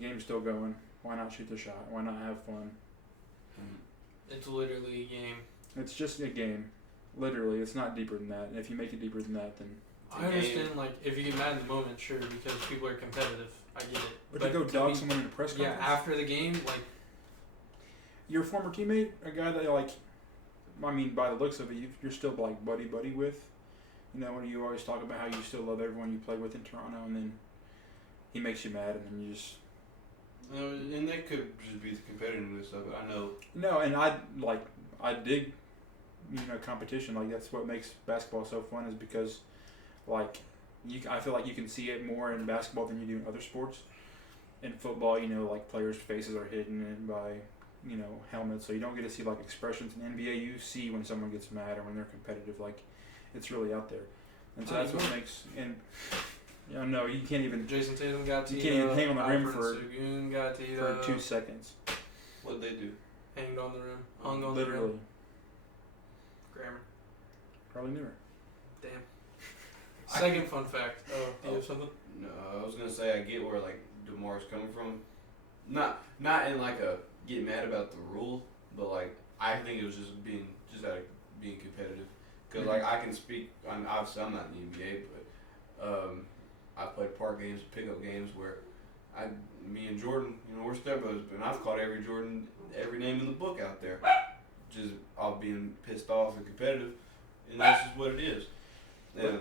game's still going. Why not shoot the shot? Why not have fun? It's literally a game. It's just a game. Literally, it's not deeper than that. And if you make it deeper than that, then I understand, if you get mad in the moment, sure, because people are competitive. I get it. But to go dog someone in a press conference? Yeah, after the game, your former teammate, a guy that by the looks of it, you're still buddy with. When you always talk about how you still love everyone you play with in Toronto, and then he makes you mad, and then you just. And that could just be the competitiveness of it. I know. No, and I dig, competition. That's what makes basketball so fun, is because, I feel like you can see it more in basketball than you do in other sports. In football, players' faces are hidden by, helmets, so you don't get to see expressions. In NBA, you see when someone gets mad or when they're competitive. It's really out there, and so that's what makes. And no, you can't even. Jason Tatum got teed up. You can't even hang on the rim Sengun got teed for up. 2 seconds. What'd they do? Hanged on the rim. Hung on Literally. the rim. Grammar. Probably never. Damn. Second fun fact. Oh, do you have something? No, I was gonna say I get where DeMar's coming from. Not in a get mad about the rule, but I think it was just out of being competitive. Because I can speak. Obviously I'm not in the NBA, but I've played park games, pickup games where me and Jordan, we're stepbrothers, and I've caught every name in the book out there, just all being pissed off and competitive, and that's just what it is. And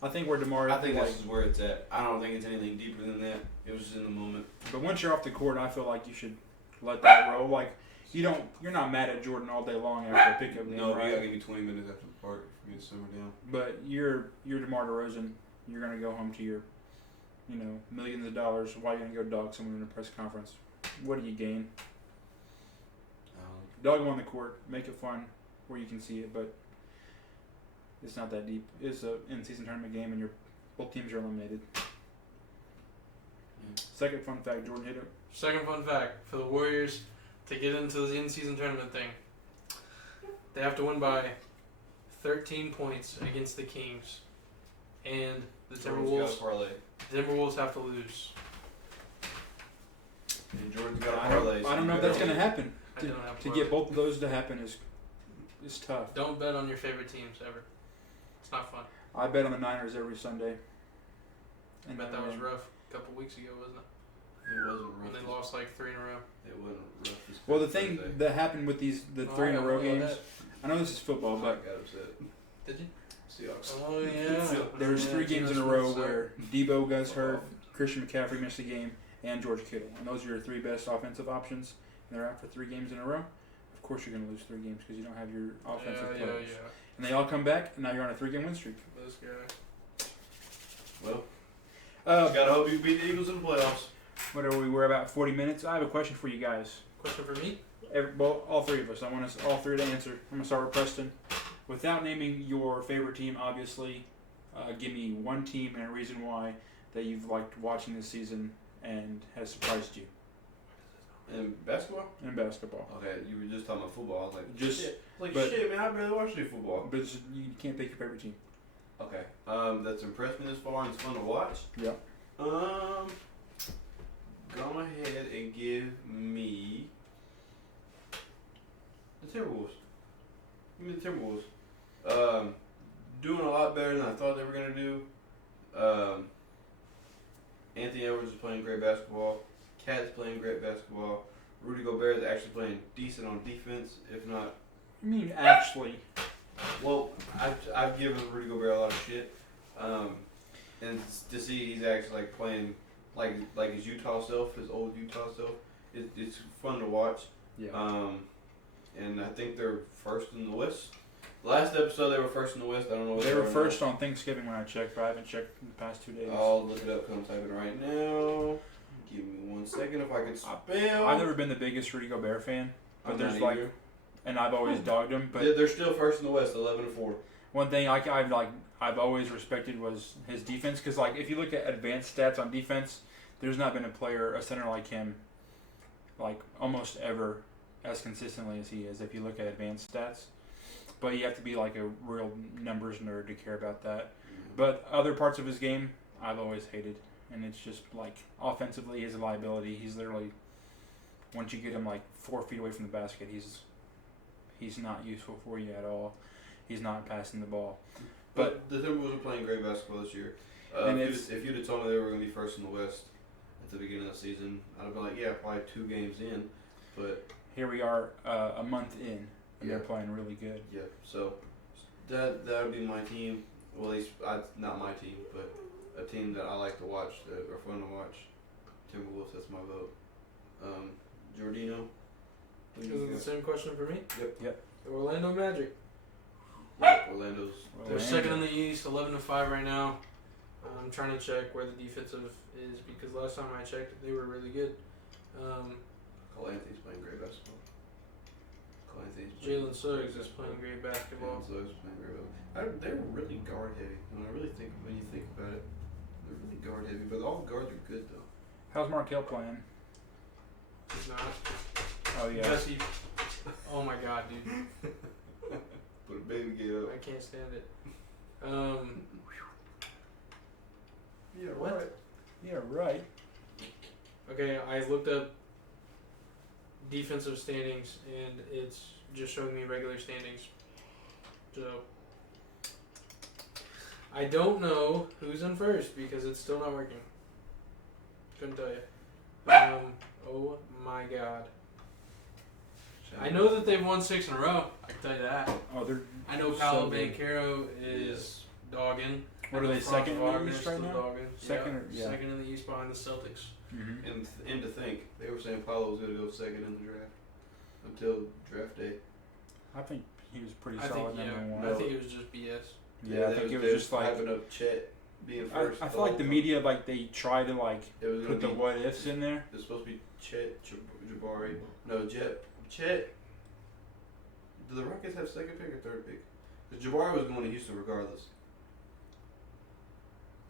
I think where DeMar. I think this is where it's at. I don't think it's anything deeper than that. It was just in the moment. But once you're off the court, I feel like you should let that roll. You're not mad at Jordan all day long after a pickup game. No, right? you gotta give me 20 minutes after the park for me to simmer down. But you're DeMar DeRozan. You're gonna go home to your, millions of dollars. Why are you gonna go dog someone in a press conference? What do you gain? Dog them on the court. Make it fun where you can see it, but it's not that deep. It's a in-season tournament game, and both teams are eliminated. Second fun fact, Jordan hit it. Second fun fact for the Warriors to get into the in-season tournament thing. They have to win by 13 points against the Kings, and the Timberwolves have to lose. And Jordan's got a parlay. I don't know if that's going to happen. To get both of those to happen is tough. Don't bet on your favorite teams ever. It's not fun. I bet on the Niners every Sunday. I bet that was rough a couple weeks ago, wasn't it? It wasn't rough. When they lost 3 in a row. It wasn't rough. Well, the thing that happened with the 3 in a row games, I know this is football, but I got upset. Did you? Seahawks. Oh yeah. There's Yeah, 3 games in a Geno row Smith's out. where Debo got hurt, Christian McCaffrey missed a game, and George Kittle. And those are your 3 best offensive options. And they're out for 3 games in a row. Of course, you're going to lose 3 games because you don't have your offensive players. Yeah. And they all come back, and now you're on a 3-game win streak. This guy. Well, Uh, gotta hope you beat the Eagles in the playoffs. whatever we were about 40 minutes. I have a question for you guys. Question for me? Well, all 3 of us. I want us all 3 to answer. I'm going to start with Preston. Without naming your favorite team, obviously, give me one team and a reason why that you've liked watching this season and has surprised you In basketball? in basketball. Okay, you were just talking about football. I was like, Just- shit. Like, but- shit, man, I barely watch any football. But you can't pick your favorite team. Okay. That's impressed me this far and it's fun to watch. Yep. Go ahead and give me the Timberwolves. Give me the Timberwolves. Doing a lot better than I thought they were gonna do. Anthony Edwards is playing great basketball. Cat's playing great basketball. Rudy Gobert is actually playing decent on defense, if not. I mean, actually, Well, I've given Rudy Gobert a lot of shit, and to see he's actually like playing like his Utah self, his old Utah self, it's fun to watch. yeah. And I think they're first in the West. Last episode they were first in the West. I don't know. What They were are first on Thanksgiving when I checked, but I haven't checked in the past 2 days. now. I'll look it up. 'Cause I'm typing right now. Give me 1 second if I can spell. I've never been the biggest Rudy Gobert fan, but I'm there's not like, either. and I've always dogged him. But They're still first in the West, 11-4. one thing I've always respected was his defense, because like if you look at advanced stats on defense, there's not been a center like him, like almost ever as consistently as he is. If you look at advanced stats, but you have to be like a real numbers nerd to care about that. But other parts of his game, I've always hated, and it's just like offensively, his liability. He's literally, once you get him like 4 feet away from the basket, he's not useful for you at all. He's not passing the ball. But the Timberwolves are playing great basketball this year. And If you'd have told me they were going to be first in the West at the beginning of the season, I'd have been like, yeah, probably 2 games in. But Here we are, a month in, and they're Yeah. playing really good. yeah, so that would be my team. Well, at least not my team, but a team that I like to watch, that are fun to watch. Timberwolves, that's my vote. Giordino. who do you Is it the think? same question for me? Yep. The Orlando Magic. Yeah, Orlando's. Well, They're Orlando. second in the East, 11-5 right now. I'm trying to check where the defensive is because last time I checked, they were really good. Cole Anthony's playing great basketball. Cole Anthony's playing Jalen Suggs great is playing basketball. great basketball. Jalen Suggs is playing great basketball. They're really guard heavy. When you think about it, they're really guard heavy. But all the guards are good though. How's Markel playing? He's not. Oh yeah. Jesse. Oh my god, dude. Put a baby gate up. I can't stand it. Yeah, What? right. Yeah, right. Okay, I looked up defensive standings and it's just showing me regular standings. So I don't know who's in first because it's still not working. Couldn't tell you. Oh my god. I know that they've won 6 in a row. I can tell you that. Oh, they're. I know So Paolo good. Banchero is dogging. What are they, Franz second in the Wagner's East right still now? dogging. Second or- yeah. Second in the East behind the Celtics. Mm-hmm. And to think, they were saying Paulo was going to go second in the draft until draft day. I think he was pretty I solid think number one. I think it was just BS. Yeah, I think it was just like. hyping up Chet being I first. feel like the media, like they try to like It was put the gonna be, what ifs in there. It was supposed to be Chet, Jabari. No, Chet. Do the Rockets have second pick or third pick? Because Jabari was going to Houston regardless.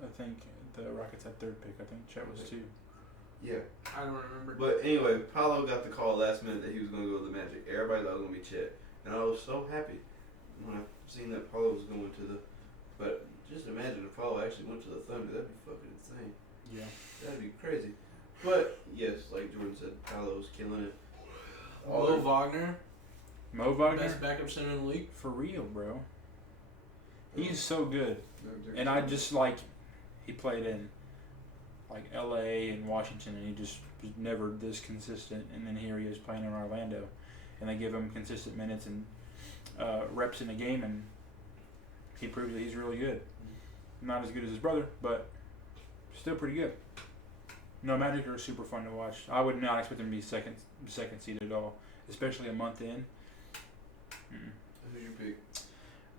I think the Rockets had 3rd pick. I think Chet was 2. Yeah. I don't remember. But anyway, Paolo got the call last minute that he was going to go to the Magic. Everybody thought it was going to be Chet. And I was so happy when I seen that Paolo was going to the. But just imagine if Paolo actually went to the Thunder. That'd be fucking insane. Yeah. That'd be crazy. But yes, like Jordan said, Paolo's killing it. Will Wagner, Mo Wagner, best backup center in the league. for real, bro. He's so good, They're and I just like he played in like L.A. and Washington, and he just was never this consistent. And then here he is playing in Orlando, and they give him consistent minutes and reps in the game, and he proved that he's really good. Not as good as his brother, but still pretty good. No, Magic are super fun to watch. I would not expect them to be second seed at all, especially a month in. Who's your pick?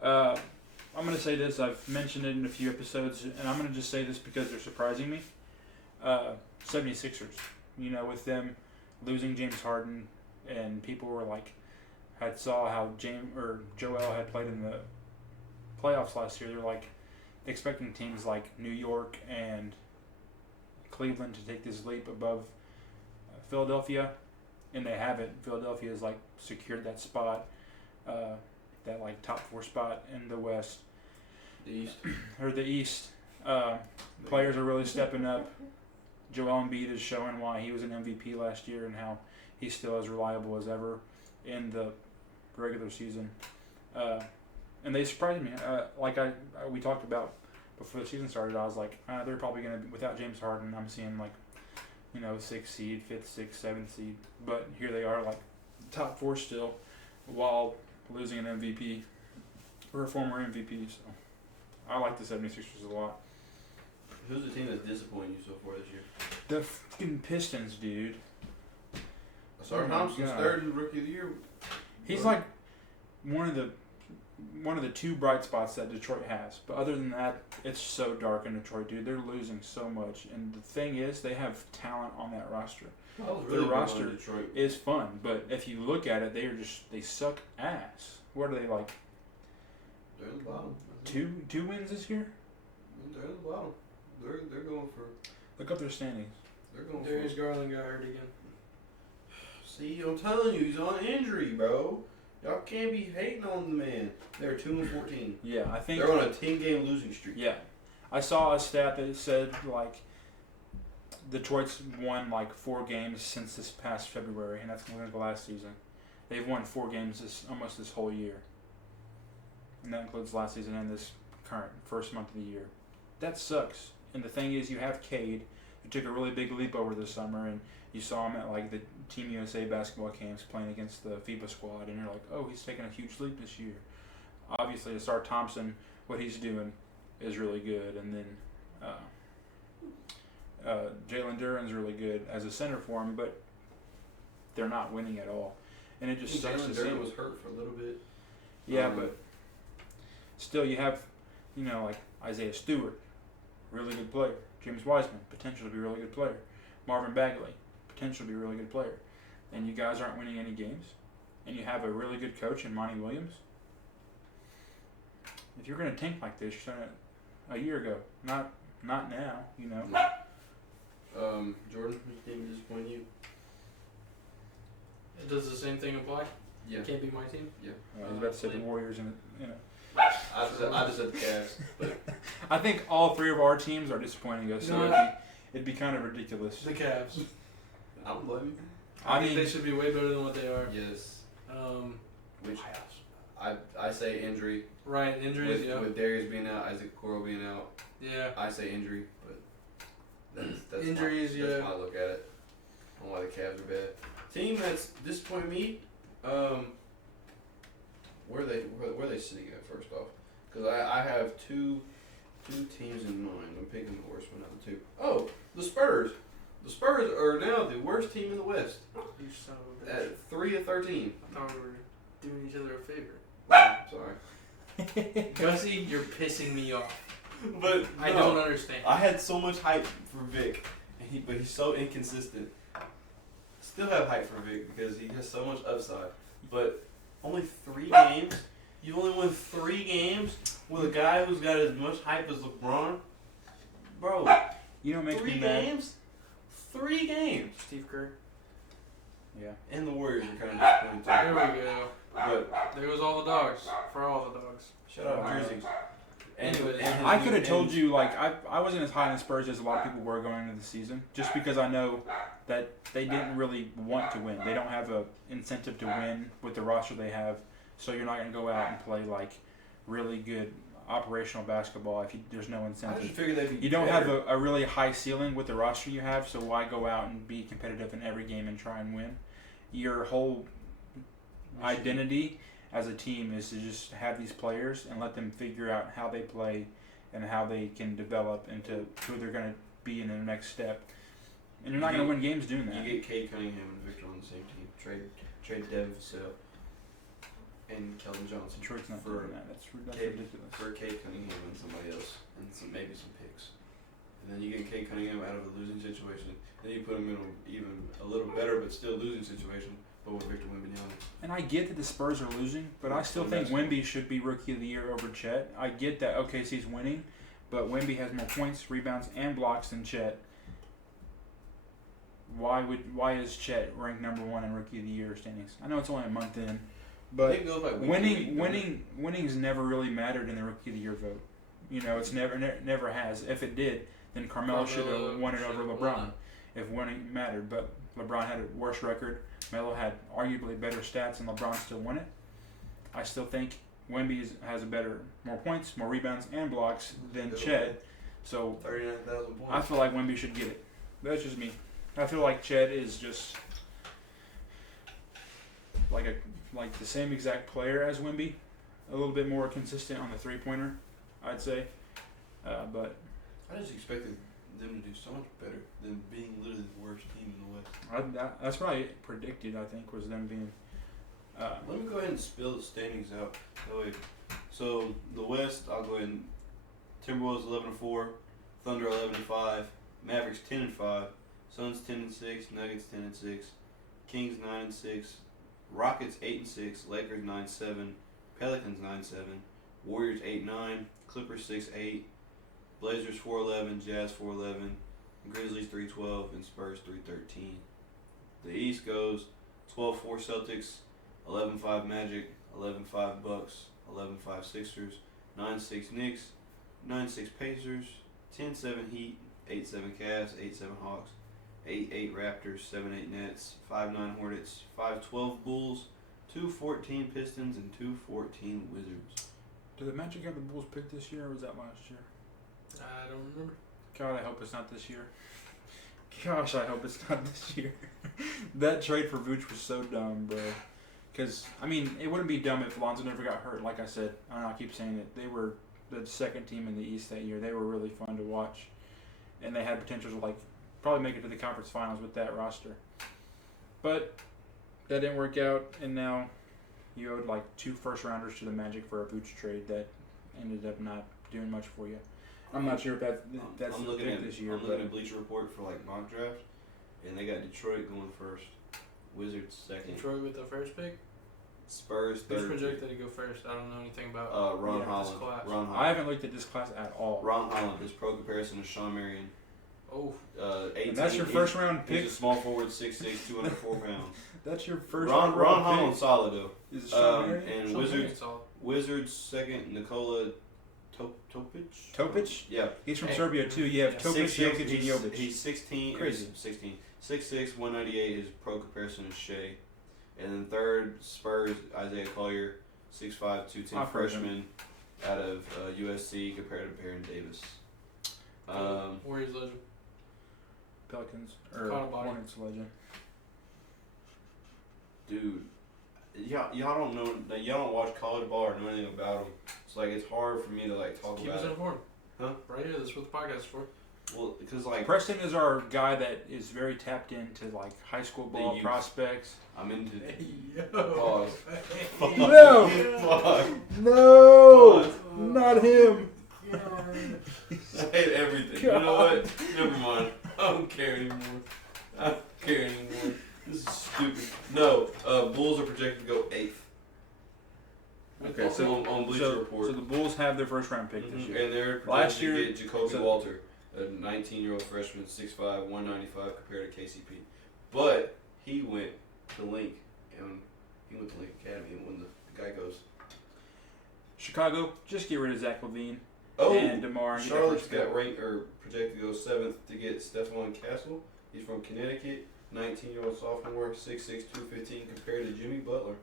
I'm going to say this. I've mentioned it in a few episodes, and I'm going to just say this because they're surprising me. 76ers. You know, with them losing James Harden, and people were like, saw how Joel had played in the playoffs last year. They're like expecting teams like New York and Cleveland to take this leap above Philadelphia, and they haven't. Philadelphia has like secured that spot, that like top 4 spot in the West The East. or the East. Players are really stepping up. Joel Embiid is showing why he was an MVP last year and how he's still as reliable as ever in the regular season. And they surprised me. We talked about before the season started, I was like, they're probably going to be, without James Harden, I'm seeing like, 6th seed, 5th, 6th, 7th seed. But here they are, like top 4 still, while losing an MVP or a former MVP. So I like the 76ers a lot. Who's the team that's disappointed you so far this year? The fucking Pistons, dude. Asar Oh my Thompson's God. third in Rookie of the Year. He's like one of the 2 bright spots that Detroit has. But other than that, it's so dark in Detroit, dude. They're losing so much. And the thing is, they have talent on that roster. I was Their really roster roster Detroit. is fun, but if you look at it, they suck ass. What are they like? They're in the bottom. Two wins this year? They're in the bottom. They're going for. Look up their standings. They're going Darius for. Garland got hurt again. See, I'm telling you, he's on injury, bro. Y'all can't be hating on the man. They're 2-14. Yeah, I think They're on a 10-game losing streak. Yeah, I saw a stat that said like Detroit's won like 4 games since this past February, and that's the last season. They've won 4 games almost this whole year, and that includes last season and this current first month of the year. That sucks. And the thing is, you have Cade, who took a really big leap over the summer, and you saw him at like the Team USA basketball camps playing against the FIBA squad, and you're like, oh, he's taking a huge leap this year. Obviously, Asar Thompson, what he's doing is really good, and then Jalen Duren's really good as a center for him, but they're not winning at all, and it just sucks to see. Jalen was hurt for a little bit. Yeah, but still, you have, like Isaiah Stewart, really good player. James Wiseman, potential to be a really good player. Marvin Bagley, potential to be a really good player. And you guys aren't winning any games. And you have a really good coach in Monty Williams. If you're going to tank like this, you're going to, a year ago, not now, Jordan, which team disappointed you? Does the same thing apply? Yeah. Can't be my team. Yeah. I was about to say the Warriors, and I just said the Cavs, but I think all 3 of our teams are disappointing us. So No. it'd be kind of ridiculous. The Cavs. I don't blame you. I think mean, they should be way better than what they are. Yes. Which Playoffs. I say injury. Right, injuries. Yeah. With Darius being out, Isaac Okoro being out, Yeah. I say injury, but that's Injuries, that's yeah. how I look at it. On why the Cavs are bad. Team that's disappointed me. Where are they sitting at first off? Because I have two teams in mind. I'm picking the worst one out of the 2. Oh, the Spurs. The Spurs are now the worst team in the West You son of a bitch. at 3-13. I thought we were doing each other a favor. Sorry. Gussie, you're pissing me off. But I don't understand. I had so much hype for Vic, but he's so inconsistent. Still have hype for Vic because he has so much upside. But only 3 games? You only won 3 games with a guy who's got as much hype as LeBron? Bro, you know what makes 3 me mad? games? 3 games! Steve Kerr. Yeah. And the Warriors are kind of disappointing There too. we go. But There goes all the dogs. For all the dogs. shout out Jersey. Anyways, I could have told you, like, I wasn't as high on the Spurs as a lot of people were going into the season, just because I know that they didn't really want to win. They don't have a incentive to win with the roster they have, so you're not going to go out and play, like, really good operational basketball if there's no I just incentive. figured they'd be You don't better. have a really high ceiling with the roster you have, so why go out and be competitive in every game and try and win? Your whole identity as a team is to just have these players and let them figure out how they play and how they can develop into who they're going to be in the next step. And you're not going to win games doing that. You get Cade Cunningham and Victor on the same team. Trade Devin Vassell and Keldon Johnson Detroit's not for doing that. That's Cade, ridiculous. for Cade Cunningham and somebody else, and maybe some picks. And then you get Cade Cunningham out of a losing situation. Then you put him in even a little better but still losing situation, but with Victor Wembanyama. And I get that the Spurs are losing, but I still think Wemby should be Rookie of the Year over Chet. I get that OKC's winning, but Wemby has more points, rebounds, and blocks than Chet. Why is Chet ranked number 1 in Rookie of the Year standings? I know it's only a month in, but It goes like winning's never really mattered in the Rookie of the Year vote. You know, it's never has. If it did, then Carmelo should have won it over LeBron if winning mattered. But LeBron had a worse record. Melo had arguably better stats, and LeBron still won it. I still think Wemby has more points, more rebounds, and blocks than Chet. So 39,000 points. I feel like Wemby should get it. That's just me. I feel like Chet is just like the same exact player as Wemby, a little bit more consistent on the 3-pointer, I'd say. But I just expected them to do so much better than being literally the worst team in the West. that's probably predicted. I think was them being. Let me go ahead and spill the standings out. So the West, I'll go ahead and Timberwolves 11-4, Thunder 11-5, Mavericks 10-5, Suns 10-6, Nuggets 10-6, Kings 9-6, Rockets 8-6, Lakers 9-7, Pelicans 9-7, Warriors 8-9, Clippers 6-8, Blazers 4-11, Jazz 4-11, Grizzlies 3-12, and Spurs 3-13. The East goes 12-4 Celtics, 11-5 Magic, 11-5 Bucks, 11-5 Sixers, 9-6 Knicks, 9-6 Pacers, 10-7 Heat, 8-7 Cavs, 8-7 Hawks, 8-8 Raptors, 7-8 Nets, 5-9 Hornets, 5-12 Bulls, 2-14 Pistons, and 2-14 Wizards. Did the Magic have the Bulls pick this year, or was that last year? I don't remember. God, I hope it's not this year. Gosh, I hope it's not this year. That trade for Vooch was so dumb, bro. Because, I mean, it wouldn't be dumb if Lonzo never got hurt. Like I said, I keep saying it. They were the second team in the East that year. They were really fun to watch. And they had potential to, probably make it to the conference finals with that roster. But that didn't work out, and now you owed, 2 first-rounders to the Magic for a Vooch trade that ended up not doing much for you. I'm not sure if that's I'm the looking pick at this year. I'm looking at Bleacher Report for mock draft, and they got Detroit going first, Wizards second, Detroit with the first pick. Spurs Who's third. projected to go first? I don't know anything about Ron this Holland. class. Ron Holland. I haven't looked at this class at all. Ron Holland. His pro comparison is Sean Marion. Oh, 18. And that's your first round pick. He's a small forward, 6'6", 204 pounds. That's your first Ron round Holland pick. solid though. Is it Sean Marion? And Sean Wizards Marion's solid. Wizards second, Nikola Topic. Topic? Yeah. He's from Hey. Serbia too. You have Topic, 6'6", Jokic, and Jovic. He's 16. Crazy. 16. 6'6", 198. His pro comparison is Shea. And then third, Spurs, Isaiah Collier, 6'5", 210 I've heard him. freshman out of USC compared to Baron Davis. Warriors legend. Pelicans or Caught a body. Hornets legend. Dude, y'all don't know, y'all don't watch college ball or know anything about them. It's it's hard for me to talk Keep about us it. informed. Huh? Right here. That's what the podcast is for. Well, because Preston is our guy that is very tapped into high school ball youth. prospects. I'm into Hey, yo. Pause. No! Fuck. No! Pause. Not him! I hate everything. You know what? Never mind. I don't care anymore. I don't care anymore. This is stupid. No, Bulls are projected to go 8th. Okay, so on Bleacher Report. So the Bulls have their first round pick this Mhm. year. And they're projected Last year- to get Jacoby so- Walter, a 19-year-old freshman, 6'5", 195 compared to KCP. But he went to Link, and he went to Link Academy, and when the guy goes, Chicago, just get rid of Zach LaVine oh, and DeMar. And get their Charlotte's first pick. got ranked or projected to go 7th to get Stephon Castle. He's from Connecticut, 19-year-old sophomore, 6'6", 215 compared to Jimmy Butler.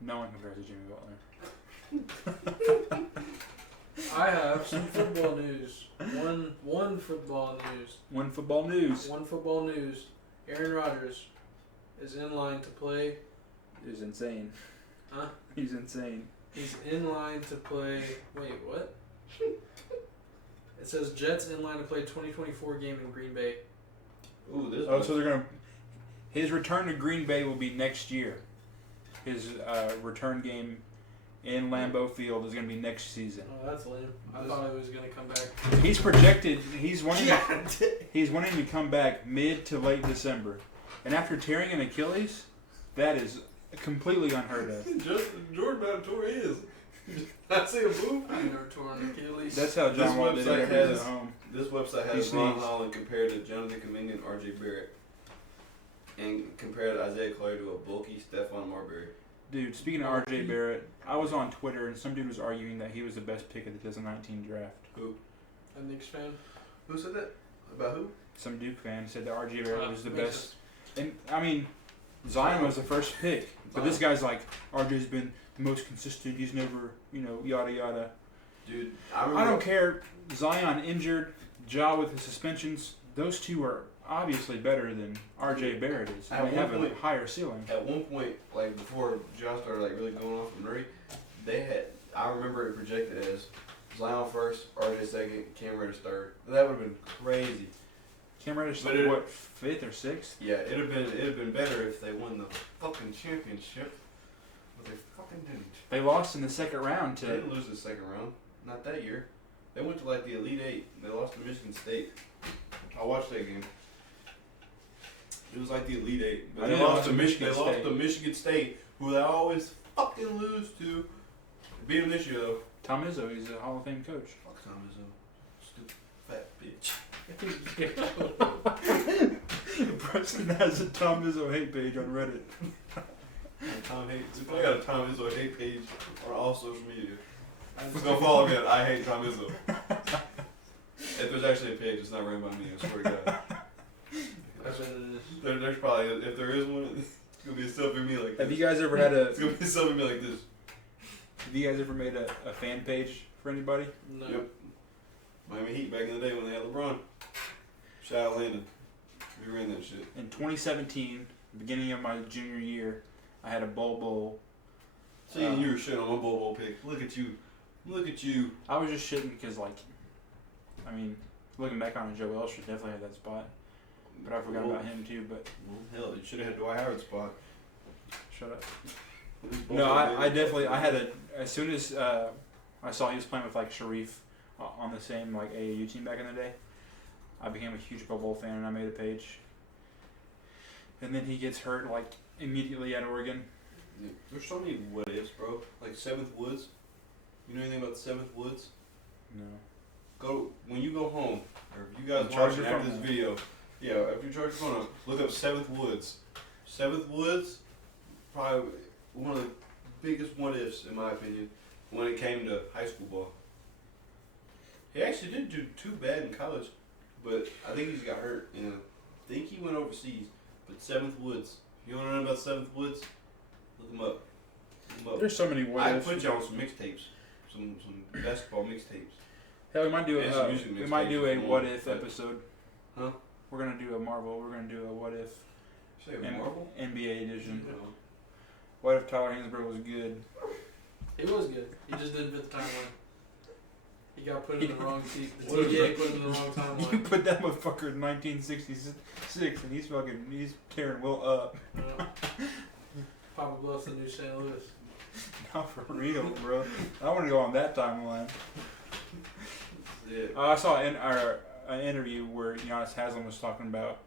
No one compares to Jimmy Butler. I have some football news. One football news. One football news. One football news. Aaron Rodgers is in line to play is insane. Huh? He's insane. He's in line to play. Wait, what? It says Jets in line to play 2024 game in Green Bay. Ooh, this. Oh, so they're gonna. His return to Green Bay will be next year. His return game in Lambeau Field is gonna be next season. Oh, that's lame. I thought he was gonna come back. He's projected. He's wanting to come back mid to late December, and after tearing an Achilles, that is completely unheard of. Jordan about tore his. I see a move. I never tore an Achilles. That's how This John Wall did website it has- at home. This website He has Ron sneezed. Holland compared to Jonathan Kuminga and R.J. Barrett, and compared Isaiah Clay to a bulky Stephon Marbury. Dude, speaking of R.J. Barrett, I was on Twitter and some dude was arguing that he was the best pick of the 2019 draft. Who? A Knicks fan. Who said that? About who? Some Duke fan said that R.J. Barrett was the Makes best. And I mean, Zion was the first pick, but this guy's like, R.J.'s been the most consistent. He's never, yada yada. Dude, I remember. I don't care. Zion injured, Ja with his suspensions. Those two are obviously better than R.J. Barrett is. At They have one a point- higher ceiling. At one point, like before Josh started like really going off from Murray, they had. I remember it projected as Zion first, RJ second, Cam Reddish third. That would have been crazy. Cam Reddish, But it- what, 5th or 6th? Yeah, it'd have been better if they won the fucking championship, but they fucking didn't. They lost in the second round They to. didn't lose the second round. Not that year. They went to like the Elite Eight. They lost to Michigan State. I watched that game. It was like the Elite Eight. But I they didn't lost watch to Michigan They lost State. to Michigan State, who they always fucking lose to. Beat them this year though. Tom Izzo, he's a Hall of Fame coach. Fuck Tom Izzo. Stupid fat bitch. Preston has a Tom Izzo hate page on Reddit. Tom hates. If I got a Tom Izzo hate page on all social media, go follow me at I hate Tom Izzo. If there's actually a page, it's not ran by me. I swear to God. I bet it is. There's probably, if there is one, it's gonna be a selfie of me like Have this. you guys ever had a? It's gonna be a selfie of me like this. Have you guys ever made a fan page for anybody? No. Yep. Miami Heat back in the day when they had LeBron. Shout out Landon. We ran that shit. In 2017, beginning of my junior year, I had a Bowl. See, you were shitting on my Bobo pick. Look at you. Look at you. I was just shitting because, I mean, looking back on it, Joe Welsh should definitely have that spot. But I forgot about him too. But Well, hell, you should have had Dwight Howard's spot. shut up. No, I definitely had as soon as I saw he was playing with Sharif on the same AAU team back in the day, I became a huge Bowl fan and I made a page. And then he gets hurt immediately at Oregon. Yeah, there's so many what ifs, bro. Like Seventh Woods. You know anything about the Seventh Woods? No. When you go home, or if you guys And charge watching your after phone. this video, yeah, if you charge your phone up, look up Seventh Woods. Seventh Woods, probably one of the biggest what ifs in my opinion when it came to high school ball. He actually didn't do too bad in college, but I think he's got hurt, and I think he went overseas. But Seventh Woods, you want to know about Seventh Woods? Look him up. Look him up. There's so many what I ifs. put you on some mixtapes, some basketball mixtapes. Hell, we might do Yeah, some music a mixtapes. what if episode. Huh? We're gonna do a Marvel. We're gonna do a what if Say Marvel. NBA edition. No. What if Tyler Hansbrough was good? He was good. He just didn't fit the timeline. He got put in the wrong seat. The What is TVA that? put him in the wrong You timeline. put that motherfucker in 1966, and he's tearing Will up. Papa Bluff's the new St. Louis. Not for real, bro. I want to go on that timeline. Yeah. I saw an interview where Giannis Haslam was talking about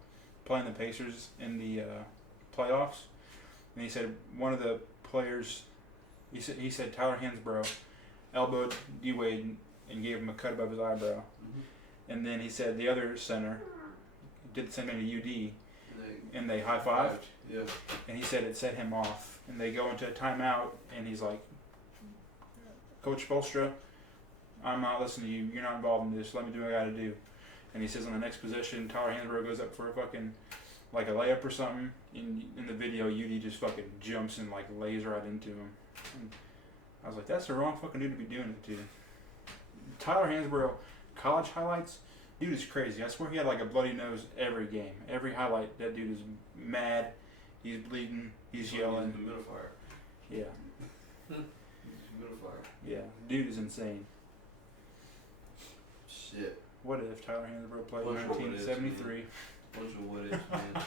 playing the Pacers in the playoffs, and he said one of the players, he said Tyler Hansbrough elbowed D Wade and gave him a cut above his eyebrow, and then he said the other center did the same thing to UD, and they high fived, Yeah. and he said it set him off, and they go into a timeout, and he's like, Coach Spoelstra, I'm not listening to you. You're not involved in this. Let me do what I got to do. And he says on the next possession, Tyler Hansbrough goes up for a fucking, a layup or something. In the video, UD just fucking jumps and lays right into him. And I was like, that's the wrong fucking dude to be doing it to. Tyler Hansbrough, college highlights, dude is crazy. I swear he had a bloody nose every game. Every highlight, that dude is mad. He's bleeding. He's He's yelling. a humidifier. Yeah. He's a humidifier. Yeah. Dude is insane. Shit. What if Tyler Hansbrough played Bunch in of what ifs, 1973? Bunch of what ifs, man.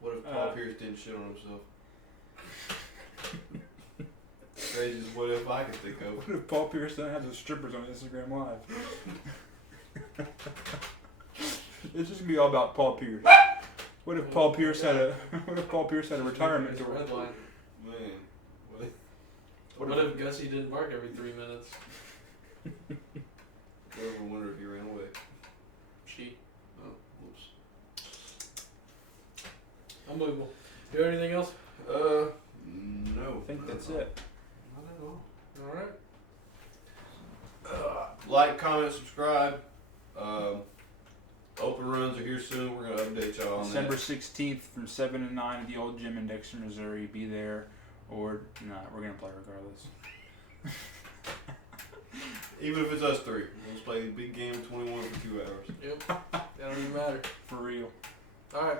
What if Paul Pierce didn't shit on himself? Craziest what if I could think of. What if Paul Pierce then has the strippers on Instagram Live? It's just gonna be all about Paul Pierce. What if Paul Pierce had a What if Paul Pierce had a retirement It's a tour? red line. Man. What if, What if Gussie didn't bark every 3 minutes? I ever wonder if he ran away? She. Oh, whoops. Unbelievable. Do you have anything else? No. I think that's it. Not at all. Alright. Like, comment, subscribe. Open runs are here soon. We're gonna update y'all on December that. 16th from 7 to 9 at the old gym in Dexter, Missouri. Be there, or not. We're gonna play regardless. Even if it's us three, let's play the big game of 21 for 2 hours. Yep. That don't even matter. For real. Alright.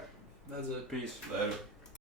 That's it. Peace. Later.